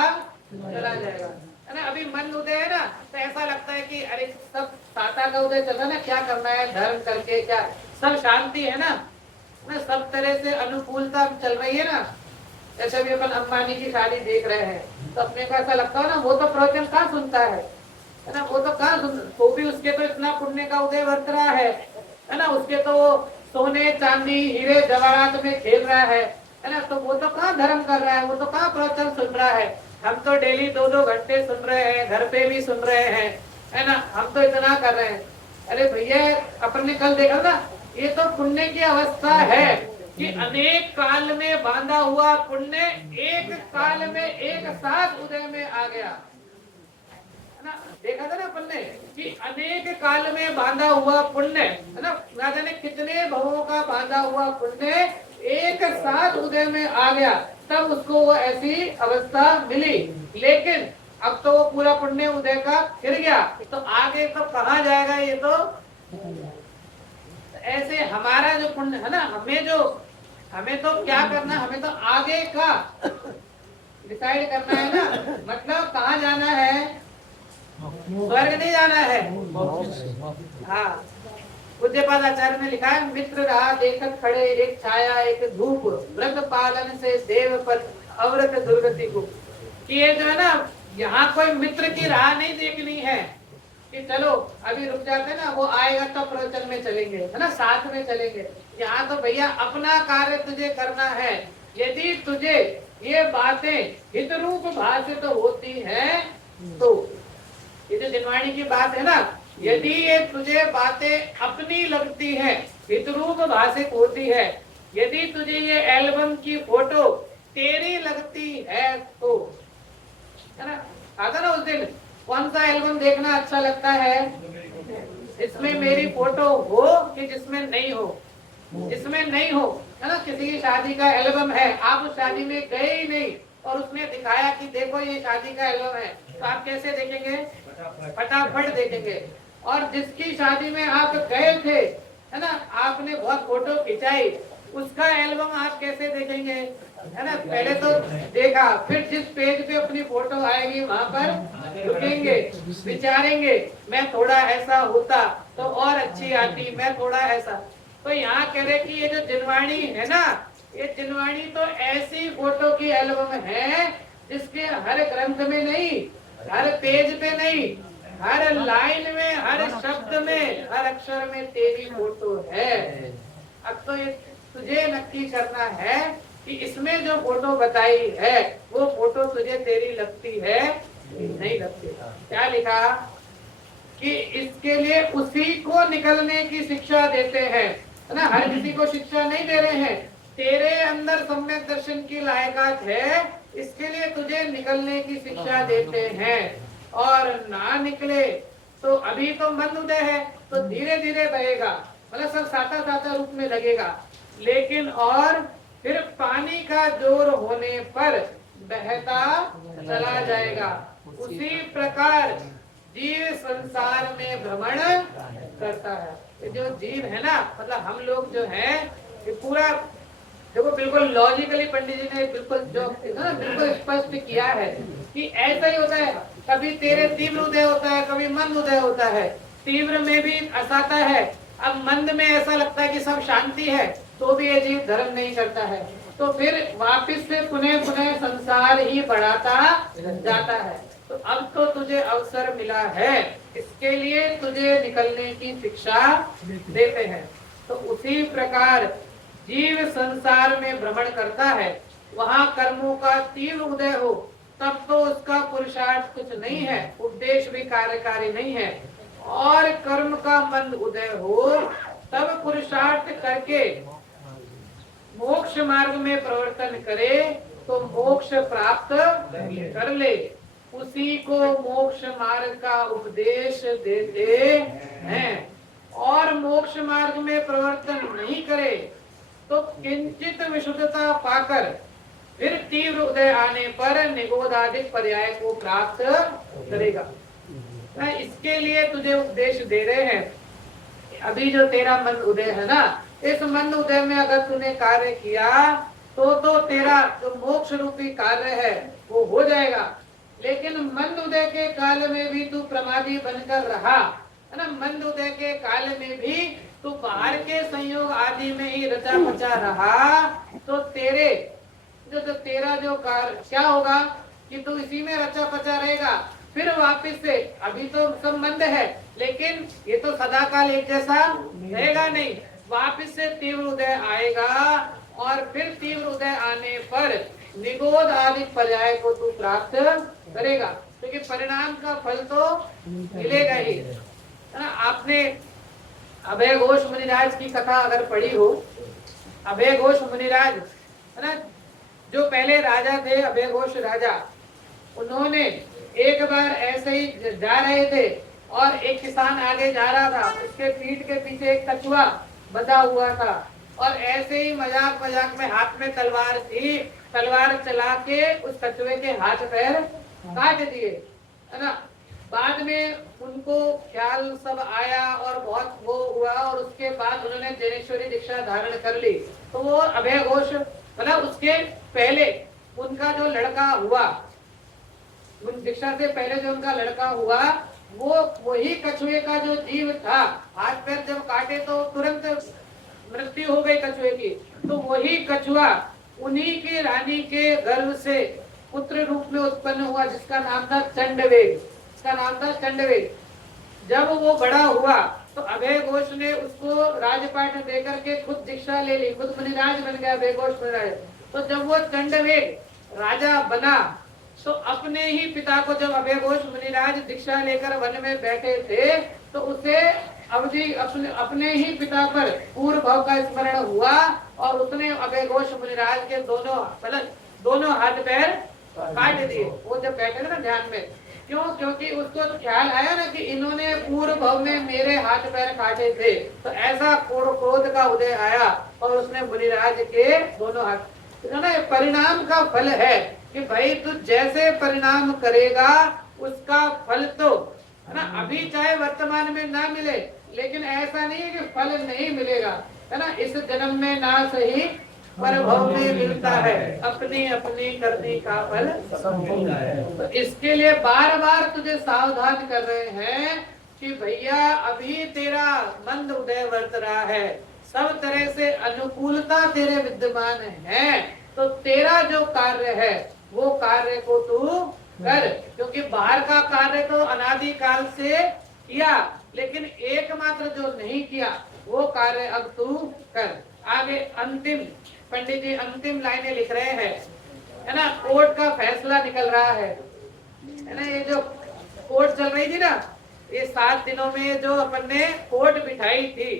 चला जाएगा, है ना। अभी मंद उदय है ना, तो ऐसा लगता है कि अरे सब साता का उदय चल रहा है ना, क्या करना है धर्म करके, क्या सब शांति है ना, सब तरह से अनुकूलता चल रही है ना। जैसे भी अपन अंबानी की शादी देख रहे हैं तो अपने को ऐसा लगता है ना, वो तो प्रवचन कहाँ सुनता है ना, वो तो कहाँ सुन, वो भी उसके तो इतना पुण्य का उदय बरत रहा है ना, उसके तो सोने चांदी हीरे जवाहरात में खेल रहा है ना, तो वो तो कहाँ धर्म कर रहा है, वो तो कहाँ प्रवचन सुन रहा है। हम तो डेली 2-2 घंटे सुन रहे हैं, घर पे भी सुन रहे हैं, है ना, हम तो इतना कर रहे हैं। अरे भैया अपन ने कल देखा ना, ये तो पुण्य की अवस्था है कि अनेक काल में बांधा हुआ पुण्य एक काल में एक साथ उदय में आ गया, है ना। देखा था ना अपन ने कि अनेक काल में बांधा हुआ पुण्य, है ना, ना जाने कितने भवों का बांधा हुआ पुण्य एक साथ उदय में आ गया, तब उसको वो ऐसी अवस्था मिली। लेकिन अब तो वो पूरा पुण्य उदय का फिर गया, तो आगे तो कहाँ जाएगा ये तो ऐसे हमारा जो पुण्य है ना, हमें तो क्या करना, हमें तो आगे का डिसाइड करना है ना, मतलब कहाँ जाना है, स्वर्ग नहीं जाना है। हाँ, पूज्यपाद आचार्य ने लिखा है, मित्र रहा देखत खड़े एक छाया एक धूप, व्रत पालन से देव पर अव्रत दुर्गति को। कि ये जो है ना, यहाँ कोई मित्र की राह नहीं देखनी है कि चलो अभी रुक जाते ना, वो आएगा तो प्रवचन में चलेंगे, है ना, साथ में चलेंगे। यहाँ तो भैया अपना कार्य तुझे करना है। यदि तुझे ये बातें हित रूप भाषित होती हैं तो, ये जो जिनवाणी की बात है ना, यदि ये तुझे बातें अपनी लगती है, हित रूप भाषित होती है, यदि तुझे ये एल्बम की फोटो तेरी लगती है तो, है ना, आता ना उस दिन कौन सा एल्बम देखना अच्छा लगता है, इसमें मेरी फोटो हो कि जिसमें नहीं हो, जिसमें नहीं हो, है ना। किसी की शादी का एल्बम है, आप उस शादी में गए ही नहीं और उसने दिखाया कि देखो ये शादी का एल्बम है, तो आप कैसे देखेंगे, फटाफट देखेंगे। और जिसकी शादी में आप गए थे, है ना, आपने बहुत फोटो खिंचाई, उसका एल्बम आप कैसे देखेंगे, है ना। पहले तो देखा, फिर जिस पेज पे अपनी फोटो आएगी वहां पर रुकेंगे, विचारेंगे, मैं थोड़ा ऐसा होता तो और अच्छी आती, मैं थोड़ा ऐसा। तो यहाँ कह रहे कि ये जो जिनवाणी है ना, ये जिनवाणी तो ऐसी फोटो की एल्बम है जिसके हर ग्रंथ में नहीं, हर पेज पे नहीं, हर लाइन में, हर शब्द में, हर अक्षर में तेरी फोटो है। अब तो ये तुझे नक्की करना है कि इसमें जो फोटो बताई है वो फोटो तुझे तेरी लगती है नहीं लगती। क्या लिखा कि इसके लिए उसी को निकलने की शिक्षा देते हैं, है ना, हर किसी को शिक्षा नहीं दे रहे हैं। तेरे अंदर सम्यक दर्शन की लायकात है, इसके लिए तुझे निकलने की शिक्षा देते हैं। और ना निकले तो अभी तो मंद उदय है, तो धीरे धीरे बहेगा, मतलब सब साता साता रूप में लगेगा, लेकिन और फिर पानी का जोर होने पर बहता चला जाएगा। उसी प्रकार जीव संसार में भ्रमण करता है। ये जो जीव है ना, मतलब हम लोग जो है, ये पूरा देखो बिल्कुल लॉजिकली पंडित जी ने बिल्कुल जो ना बिल्कुल स्पष्ट किया है कि ऐसा ही होता है, कभी तेरे तीव्र उदय होता है, कभी मंद उदय होता है। तीव्र में भी असाता है, अब मंद में ऐसा लगता है कि सब शांति है, तो भी ये जीव धर्म नहीं करता है। तो फिर वापिस से पुनः पुनः संसार ही बढ़ाता जाता है। तो अब तो तुझे अवसर मिला है, इसके लिए तुझे निकलने की शिक्षा देते हैं। तो उसी प्रकार जीव संसार में भ्रमण करता है, वहां कर्मों का तीव्र उदय हो, तब तो उसका पुरुषार्थ कुछ नहीं है, उपदेश भी कार्यकारी नहीं है। और कर्म का मंद उदय हो, तब पुरुषार्थ करके मोक्ष मार्ग में प्रवर्तन करे तो मोक्ष प्राप्त कर ले। उसी को मोक्ष मार्ग का उपदेश देते हैं। और मोक्ष मार्ग में प्रवर्तन नहीं करे तो किंचित विशुद्धता पाकर फिर तीव्र उदय आने पर निगोधाधिक पर्याय को प्राप्त करेगा। इसके लिए तुझे उपदेश दे रहे हैं। अभी जो तेरा मन उदय है ना, इस मन उदय में अगर तूने कार्य किया तो तेरा जो मोक्ष रूपी कार्य है वो हो जाएगा। लेकिन मन उदय के काल में भी तू प्रमादी बनकर रहा है ना, मन उदय के काल में भी तू बाहर के संयोग आदि में ही रचा पचा रहा, तो तेरा जो कार्य क्या होगा कि तू इसी में रचा पचा रहेगा। फिर वापिस से अभी तो संबंध है, लेकिन ये तो सदा काल एक जैसा रहेगा नहीं। वापिस से तीव्र उदय आएगा और फिर तीव्र उदय आने पर निगोध आदि पर्याय को तू प्राप्त करेगा, क्योंकि परिणाम का फल तो मिलेगा ही। है ना, आपने अभय घोष मुनिराज की कथा अगर पढ़ी हो, अभय घोष मुनिराज है ना, जो पहले राजा थे, अभय घोष राजा, उन्होंने एक बार ऐसे ही जा रहे थे और एक किसान आगे जा रहा था, उसके पीठ के पीछे एक कछुआ बंधा हुआ था और ऐसे ही मजाक मजाक में हाथ में तलवार थी, तलवार चला के उस कछुए के हाथ पैर काट दिए। है ना, बाद में उनको ख्याल सब आया और बहुत वो हुआ और उसके बाद उन्होंने जैनेश्वरी दीक्षा धारण कर ली। तो वो अभय घोष मतलब उसके पहले उनका जो लड़का हुआ, उन दीक्षा से पहले जो उनका लड़का हुआ, वो वही कछुए का जो जीव था, हाथ पैर जब काटे तो तुरंत मृत्यु हो गई कछुए की। तो वही कछुआ उन्हीं की रानी के गर्भ से पुत्र रूप में उत्पन्न हुआ, जिसका नाम था चंडवेग। इसका नाम था चंडवेग। जब वो बड़ा हुआ तो अभय घोष ने उसको राजपाट देकर के खुद दीक्षा ले ली, खुद मुनिराज बन गया अभय घोष मुनिराज। तो जब वो चंडवेग राजा बना तो अपने ही पिता को, जब अभय घोष मुनिराज दीक्षा लेकर वन में बैठे थे, तो उसे अवधि अपने ही पिता पर पूर्व भाव का स्मरण हुआ और उसने अभय घोष मुनिराज के दोनों हाथ पैर काट दिए। वो जब बैठे थे ना ध्यान में, क्यों? क्योंकि उसको ख्याल आया ना कि इन्होंने पूर्व भाव में मेरे हाथ पैर काटे थे, तो ऐसा क्रोध का उदय आया और उसने मुनिराज के दोनों हाथ। परिणाम का फल है कि भाई तू जैसे परिणाम करेगा उसका फल तो है ना, अभी चाहे वर्तमान में ना मिले, लेकिन ऐसा नहीं है कि फल नहीं मिलेगा। है ना, इस जन्म में ना सही पर भव में मिलता है, अपनी अपनी करने का फल सब मिलता है। तो इसके लिए बार बार तुझे सावधान कर रहे हैं कि भैया अभी तेरा मंद उदय वर्त रहा है, सब तरह से अनुकूलता तेरे विद्यमान है, तो तेरा जो कार्य है वो कार्य को तू कर। क्योंकि बाहर का कार्य तो अनादि काल से किया, लेकिन एकमात्र जो नहीं किया वो कार्य अब तू कर। आगे अंतिम पंडित जी अंतिम लाइनें लिख रहे हैं, है ना, कोर्ट का फैसला निकल रहा है ना। ये जो कोर्ट चल रही थी ना, ये 7 दिनों में जो अपन ने कोर्ट बिठाई थी,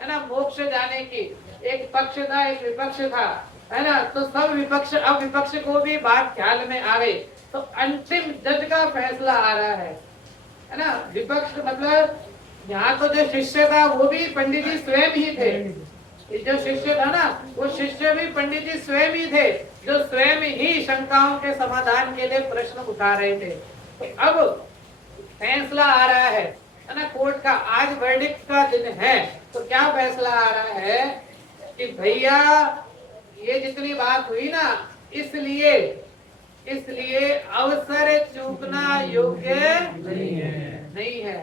है ना, मोक्ष जाने की, एक पक्ष था एक विपक्ष था, है ना, तो सब विपक्ष, अब विपक्ष को भी बात ख्याल में आ गई, तो अंतिम जज का फैसला आ रहा है ना। विपक्ष मतलब यहाँ तो जो शिष्य था वो भी पंडित जी स्वयं ही थे, जो शिष्य था ना वो शिष्य भी पंडित जी स्वयं ही थे, जो स्वयं ही शंकाओं के समाधान के लिए प्रश्न उठा रहे थे। तो अब फैसला आ रहा है ना, कोर्ट का आज वर्डिक्ट का दिन है। तो क्या फैसला आ रहा है कि भैया ये जितनी बात हुई ना, इसलिए अवसर चूकना योग्य नहीं है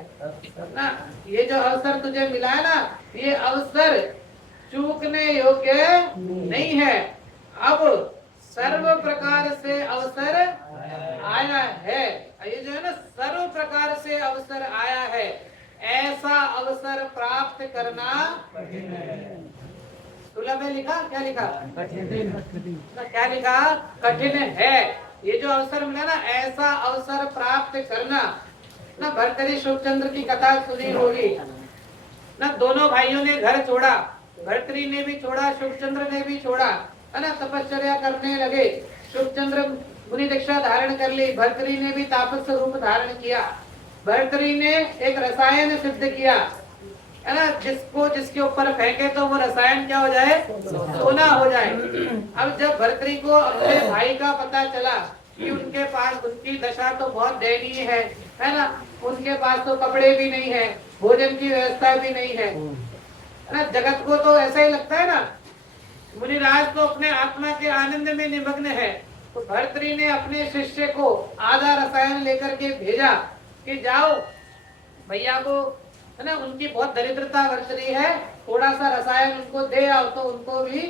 ना। ये जो अवसर तुझे मिला है ना, ये अवसर चूकने योग्य नहीं है। अब सर्व प्रकार से अवसर आया है। ये जो है ना, सर्व प्रकार से अवसर आया है, ऐसा अवसर प्राप्त करना सुलभ है। लिखा क्या लिखा? क्या लिखा? कठिन है। ये जो अवसर मिला ना, ऐसा अवसर प्राप्त करना ना। भर्तृहरि शुभचंद्र की कथा सुनी होगी ना। दोनों भाइयों ने घर छोड़ा, भर्तृहरि ने भी छोड़ा, शुभचंद्र ने भी छोड़ा, है ना। तपश्चर्या करने लगे। शुभचंद्र मुनि दीक्षा धारण कर ली, भर्तृहरि ने भी तापस रूप धारण किया। भर्तृहरि ने एक रसायन सिद्ध किया, है ना। जिसको जिसके ऊपर फेंके तो वो रसायन क्या हो जाए? सोना हो जाए। अब जब भर्तृहरि को अपने भाई का पता चला कि उनके पास, उनकी दशा तो बहुत दयनीय है ना। उनके पास तो कपड़े भी नहीं है, भोजन की व्यवस्था भी नहीं है ना। जगत को तो ऐसा ही लगता है ना। मुनिराज तो अपने आत्मा के आनंद में निमग्न है। तो भर्तृहरि ने अपने शिष्य को आधा रसायन लेकर के भेजा कि जाओ भैया को, है ना, उनकी बहुत दरिद्रता वर्त रही है, थोड़ा सा रसायन उनको दे आओ तो उनको भी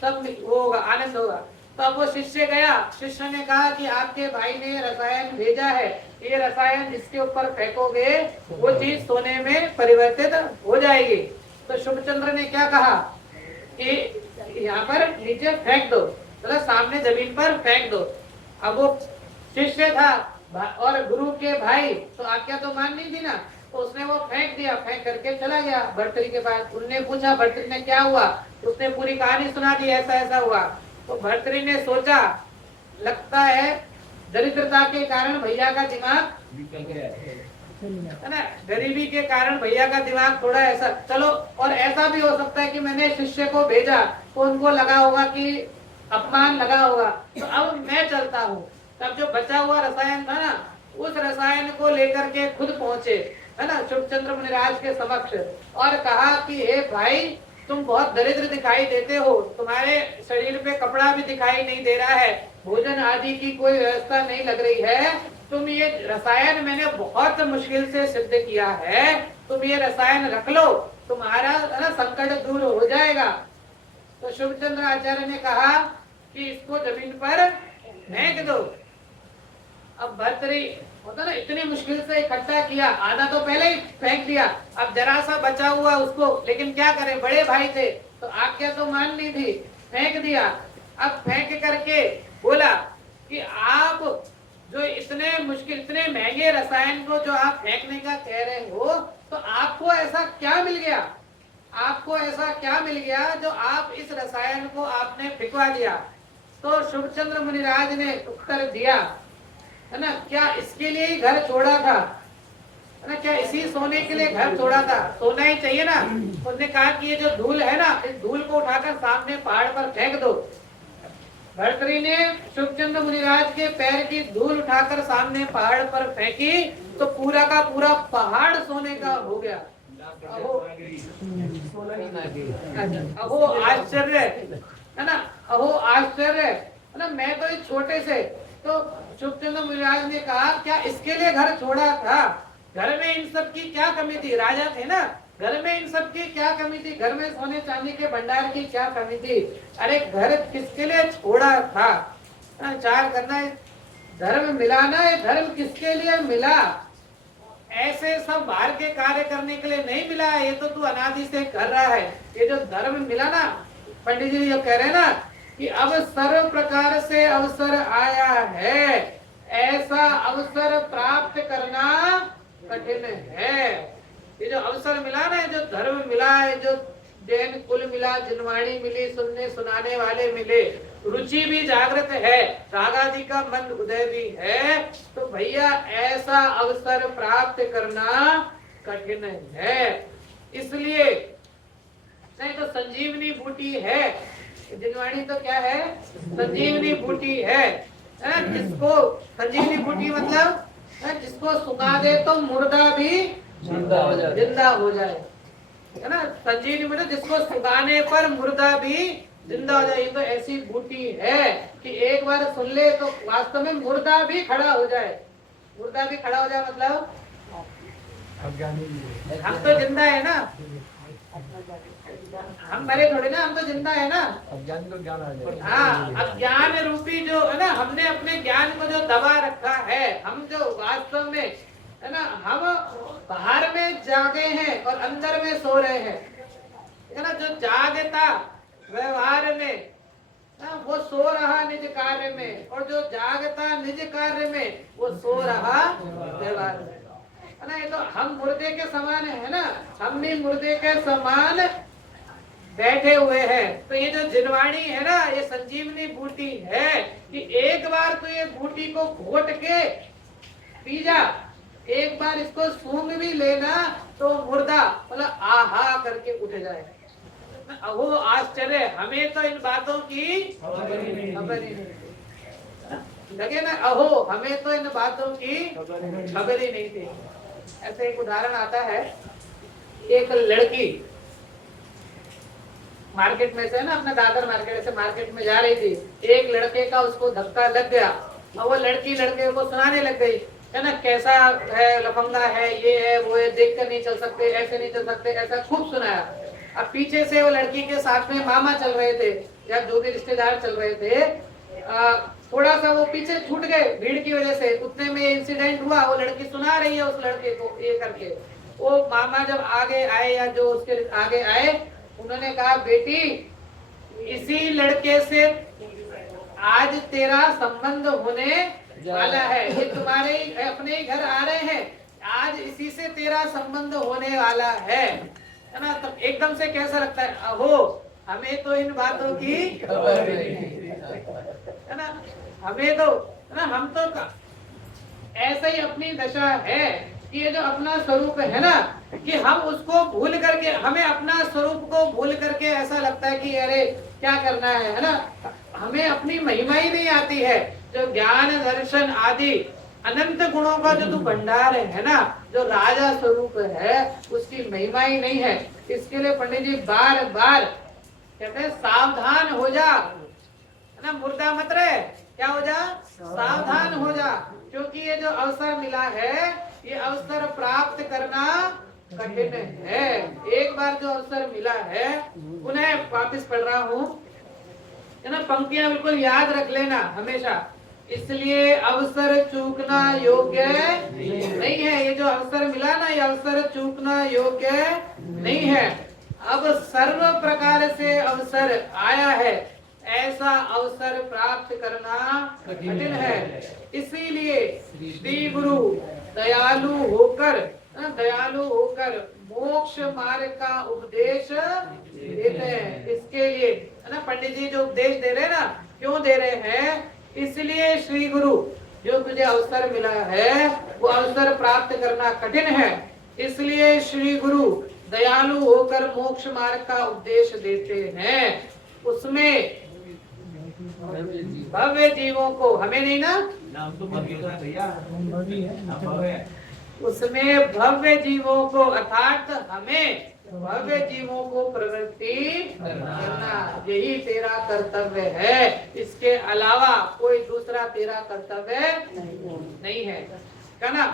सब होगा, आनंद होगा। तो अब वो शिष्य गया। शिष्य ने कहा कि आपके भाई ने रसायन भेजा है, ये रसायन इसके ऊपर फेंकोगे वो चीज सोने में परिवर्तित हो जाएगी। तो शुभचंद्र ने क्या कहा कि यहाँ पर नीचे फेंक दो, मतलब सामने जमीन पर फेंक दो। अब वो शिष्य था और गुरु के भाई, तो आज्ञा तो माननी थी ना। तो उसने वो फेंक दिया, फेंक करके चला गया भर्तृहरि के पास। उनने पूछा भर्तृहरि ने क्या हुआ, उसने पूरी कहानी सुना दी, ऐसा ऐसा हुआ। तो भर्तृहरि ने सोचा, लगता है दरिद्रता के कारण भैया का दिमाग, है ना, गरीबी के कारण भैया का दिमाग थोड़ा ऐसा, चलो। और ऐसा भी हो सकता है कि मैंने शिष्य को भेजा तो उनको लगा होगा कि अपमान लगा होगा, तो अब मैं चलता हूँ। तब जो बचा हुआ रसायन था ना, उस रसायन को लेकर के खुद पहुंचे, है ना, शुभचंद्र मुनिराज के समक्ष, और कहा कि हे भाई, तुम बहुत दरिद्र दिखाई देते हो, तुम्हारे शरीर पे कपड़ा भी दिखाई नहीं दे रहा है, भोजन आदि की कोई व्यवस्था नहीं लग रही है। तुम ये रसायन मैंने बहुत मुश्किल से सिद्ध किया है, तुम ये रसायन रख लो, तुम्हारा ना संकट दूर हो जाएगा। तो शुभचंद्र आचार्य ने कहा कि इसको जमीन पर फेंक दो। अब भर्तृहरि होता ना, इतनी मुश्किल से इकट्ठा किया, आधा तो पहले ही फेंक दिया, अब जरा सा बचा हुआ उसको, लेकिन क्या करें, बड़े भाई थे तो आज्ञा तो माननी थी, फेंक दिया। अब फेंक करके बोला कि आप जो इतने मुश्किल, इतने महंगे रसायन को जो आप फेंकने का कह रहे हो, तो आपको ऐसा क्या मिल गया, आपको ऐसा क्या मिल गया जो आप इस रसायन को आपने फिकवा दिया। तो शुभचंद्र मुनिराज ने उत्तर दिया, है ना, क्या इसके लिए ही घर छोड़ा था, है ना, क्या इसी सोने के लिए घर छोड़ा था, सोना ही चाहिए ना। उसने कहा कि ये जो धूल है ना, इस धूल को उठाकर सामने पहाड़ पर फेंक दो। भर्तृहरि ने शुभचंद्र मुनिराज के पैर की धूल उठाकर सामने पहाड़ पर फेंकी, तो पूरा का पूरा पहाड़ सोने का हो गया। अहो आश्चर्य, है ना, अहो आश्चर्य, है ना, मैं तो इस छोटे से। तो शुभचंद्र मुनिराज ने कहा, क्या इसके लिए घर छोड़ा था, घर में इन सब की क्या कमी थी, राजा थे ना, घर में इन सब की क्या कमी थी, घर में सोने चांदी के भंडार की क्या कमी थी, अरे घर किसके लिए छोड़ा था, विचार करना है। धर्म मिलाना है, धर्म किसके लिए मिला, ऐसे सब बाहर के कार्य करने के लिए नहीं मिला है, ये तो तू अनादि से कर रहा है। ये जो धर्म मिला ना, पंडित जी जो कह रहे हैं ना कि अब सर्व प्रकार से अवसर आया है, ऐसा अवसर प्राप्त करना कठिन है। ये जो अवसर मिला ना, जो धर्म मिला है, जो जैन कुल मिला, जिनवाणी मिली, सुनने सुनाने वाले मिले, रुचि भी जागृत है, रागादि का मन उदय भी है, तो भैया ऐसा अवसर प्राप्त करना कठिन है। इसलिए नहीं तो संजीवनी बूटी है, जिनवाणी तो क्या है, संजीवनी बूटी है, जिसको संजीवनी बूटी मतलब जिसको सुखा दे तो मुर्दा भी जिंदा हो जाए, है ना। संजीवनी बूटी जिसको सुखाने पर मुर्दा भी जिंदा हो जाए। ये तो ऐसी बूटी है कि एक बार सुन ले तो वास्तव में मुर्दा भी खड़ा हो जाए। मुर्दा भी खड़ा हो जाए मतलब हम तो जिंदा है ना, हम मरे थोड़े ना, हम तो जिंदा है ना। अज्ञान को ज्ञान आ जाएगा। हाँ, अज्ञान रूपी जो है ना, हमने अपने ज्ञान को जो दबा रखा है, हम जो वास्तव में है ना, हम बाहर में जागे हैं और अंदर में सो रहे हैं, है ना। जो जागता व्यवहार में, वो सो रहा निज कार्य में, और जो जागता निज कार्य में, वो सो रहा व्यवहार में, है ना। ये तो हम मुर्दे के समान है ना, हम भी मुर्दे के समान बैठे हुए हैं। तो ये जो जिनवाणी है ना, ये संजीवनी बूटी है कि एक बार तो ये बूटी को घोट के पी जा, एक बार इसको सूंघ भी लेना तो मुर्दा मतलब आहा करके उठ जाए। अहो आश्चर्य, हमें तो इन बातों की खबर ही नहीं लगे ना। अहो, हमें तो इन बातों की खबर ही नहीं थी। ऐसे एक उदाहरण आता है, एक लड़की मार्केट में से ना, अपना दादर मार्केट से मार्केट में जा रही थी। एक लड़के का उसको धक्का लग गया और वो लड़की लड़के को सुनाने लग गई, है ना, कैसा है, लफंगा है, ये है, वो है, देख कर नहीं चल सकते, ऐसे नहीं चल सकते, ऐसा खूब सुनाया। अब पीछे से वो लड़की के साथ में मामा चल रहे थे या जो भी रिश्तेदार चल रहे थे, थोड़ा सा वो पीछे छूट गए भीड़ की वजह से। उतने में इंसिडेंट हुआ, वो लड़की सुना रही है उस लड़के को ये करके। वो मामा जब आगे आए या जो उसके आगे आए, उन्होंने कहा, बेटी इसी लड़के से आज तेरा संबंध होने वाला है, ये तुम्हारे अपने ही घर आ रहे हैं, आज इसी से तेरा संबंध होने वाला है ना। तो एकदम से कैसा लगता है, अहो हमें तो इन बातों की खबर नहीं, है ना। हमें तो है ना, हम तो ऐसा ही अपनी दशा है कि ये जो अपना स्वरूप है ना, कि हम उसको भूल करके, हमें अपना स्वरूप को भूल करके ऐसा लगता है कि अरे क्या करना है ना। हमें अपनी महिमा ही नहीं आती है। जो ज्ञान दर्शन आदि अनंत गुणों का जो तू भंडार है ना, जो राजा स्वरूप है, उसकी महिमा ही नहीं है। इसके लिए पंडित जी बार बार कहते हैं, सावधान हो जा, है ना, मुर्दा मत रहे, क्या हो जा, सावधान हो जा, क्योंकि ये जो अवसर मिला है, ये अवसर प्राप्त करना कठिन है। एक बार जो अवसर मिला है, पुनः वापिस पढ़ रहा हूँ, है ना, पंक्तियां बिल्कुल याद रख लेना हमेशा। इसलिए अवसर चूकना योग्य नहीं है। ये जो अवसर मिला ना, ये अवसर चूकना योग्य नहीं है। अब सर्व प्रकार से अवसर आया है, ऐसा अवसर प्राप्त करना कठिन है। इसीलिए श्री गुरु दयालु होकर मोक्ष मार्ग का उपदेश देते हैं। इसके लिए है ना, पंडित जी जो उपदेश दे रहे हैं ना, क्यों दे रहे हैं, इसलिए श्री गुरु, जो तुझे अवसर मिला है वो अवसर प्राप्त करना कठिन है, इसलिए श्री गुरु दयालु होकर मोक्ष मार्ग का उपदेश देते हैं। उसमें भव्य जीवों को, हमें नहीं ना, नाम तो भैया, उसमें भव्य जीवों को अर्थात हमें भव्य जीवों को प्रवृत्ति करना, यही तेरा कर्तव्य है। इसके अलावा कोई दूसरा तेरा कर्तव्य नहीं है, क्या ना।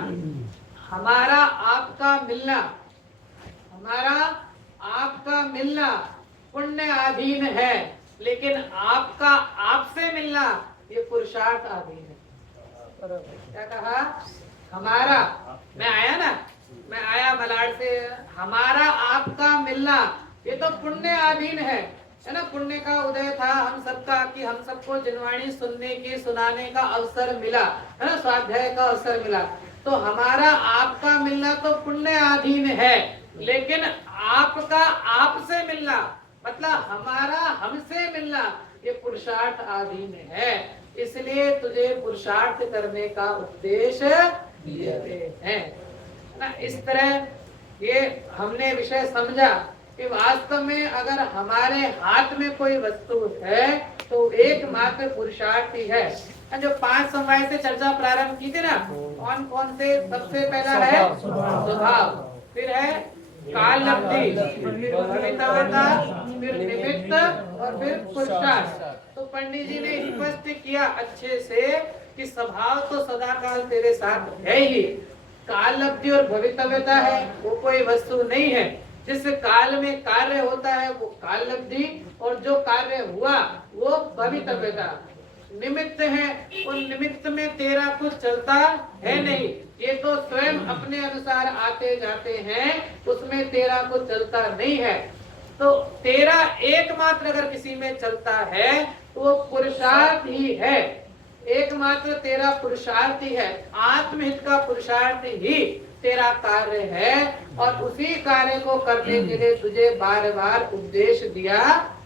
हमारा आपका मिलना पुण्य अधीन है, लेकिन आपका आपसे मिलना ये पुरुषार्थ अधीन है। क्या कहा, हमारा, मैं आया मलाड से, हमारा आपका मिलना ये तो पुण्य अधीन है ना। पुण्य का उदय था हम सबका कि हम सबको जिनवाणी सुनने की, सुनाने का अवसर मिला, है ना, स्वाध्याय का अवसर मिला। तो हमारा आपका मिलना तो पुण्य अधीन है, लेकिन आपका आपसे मिलना मतलब हमारा हमसे मिलना ये पुरुषार्थ अधीन है। इसलिए तुझे पुरुषार्थ करने का उपदेश दिए हैं ना। इस तरह ये हमने विषय समझा कि वास्तव में अगर हमारे हाथ में कोई वस्तु है तो एकमात्र पुरुषार्थ ही है। जो 5 समवाय से चर्चा प्रारंभ की थी ना, कौन कौन से, सबसे पहला है स्वभाव, फिर है काल लब्धि, फिर निमित्त और फिर पुरुषार्थ। तो पंडित जी ने स्पष्ट किया अच्छे से कि स्वभाव तो सदा काल तेरे साथ है ही, काल लब्धि और भवितव्यता है वो कोई वस्तु नहीं है। जिस काल में कार्य होता है वो काल लब्धि, और जो कार्य हुआ वो भवितव्यता। निमित्त है, उन निमित्त में तेरा कुछ चलता है नहीं, ये तो स्वयं अपने अनुसार आते जाते हैं, उसमें तेरा कुछ चलता नहीं है। तो तेरा एकमात्र अगर किसी में चलता है तो वो पुरुषार्थ ही है, एकमात्र तेरा पुरुषार्थ ही है, आत्महित का पुरुषार्थ ही तेरा कार्य है। और उसी कार्य को करने के लिए तुझे बार बार उपदेश दिया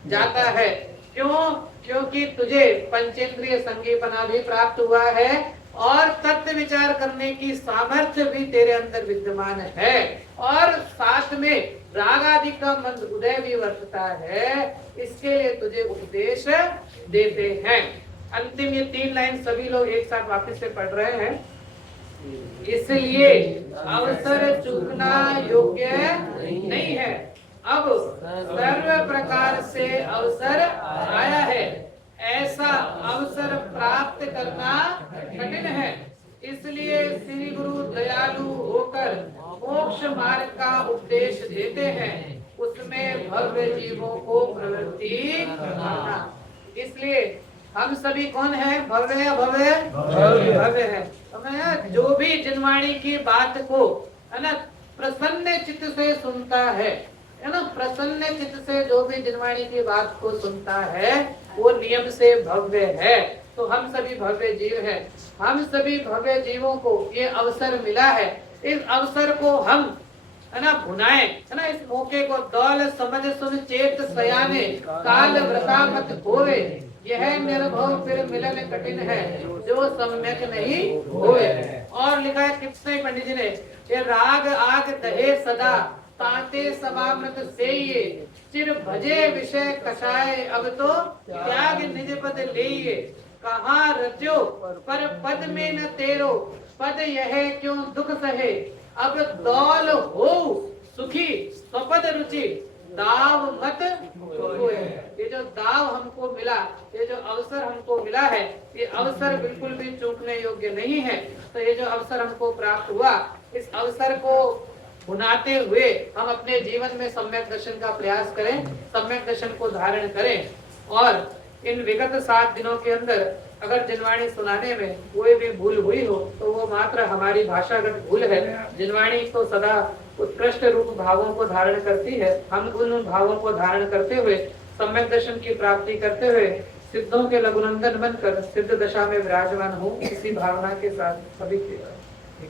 जाता है। क्यों? क्योंकि तुझे पंचेंद्रिय संगीपना भी प्राप्त हुआ है और तत्व विचार करने की सामर्थ्य भी तेरे अंदर विद्यमान है, और साथ में राग आदि का मंद उदय भी वर्तता है। इसके लिए तुझे उपदेश देते हैं। अंतिम ये 3 लाइन सभी लोग एक साथ वापस से पढ़ रहे हैं। इसलिए अवसर चूकना योग्य नहीं है, अब सर्व प्रकार से अवसर आया है, ऐसा अवसर प्राप्त करना कठिन है। इसलिए श्री गुरु दयालु होकर मोक्ष मार्ग का उपदेश देते हैं, उसमें भव्य जीवों को प्रवृत्ति करना। इसलिए हम सभी कौन है? भव्य है, भव्य भव्य है। तो मैं जो भी जिनवाणी की बात को है ना प्रसन्न चित्त से सुनता है ना, प्रसन्न चित्त से जो भी जिनवाणी की बात को सुनता है वो नियम से भव्य है। तो हम सभी भव्य जीव हैं, हम सभी भव्य जीवों को ये अवसर मिला है, इस अवसर को हम है ना भुनाए, है ना, इस मौके को दौल समझ सुन चेत सयाने काल व्रता मत होवे, यह निर्भव फिर मिलन कठिन है जो सम्यक नहीं होए। और लिखा है कितने पंडित जी ने, ये राग आग दहे सदा ताते समामृत सेये, चिर भजे विषय कषाय अब तो त्याग निज पद लेये, कहाँ रज्यो पर पद में न तेरो, पद यह क्यों दुख सहे, अब दौल हो सुखी स्वपद रुचि, दाव मत खोए। ये जो दाव हमको मिला, ये जो अवसर हमको मिला है, ये अवसर बिल्कुल भी चूकने योग्य नहीं है। तो ये जो अवसर हमको प्राप्त हुआ, इस अवसर को भुनाते हुए हम अपने जीवन में सम्यक दर्शन का प्रयास करें, सम्यक दर्शन को धारण करें। और इन विगत 7 दिनों के अंदर अगर जिनवाणी सुनाने में कोई भी भूल हुई हो तो वो मात्र हमारी भाषागत भूल है। जिनवाणी तो सदा उत्कृष्ट रूप भावों को धारण करती है। हम उन भावों को धारण करते हुए सम्यक दर्शन की प्राप्ति करते हुए सिद्धों के लघुनंदन बनकर सिद्ध दशा में विराजमान हूँ, इसी भावना के साथ सभी के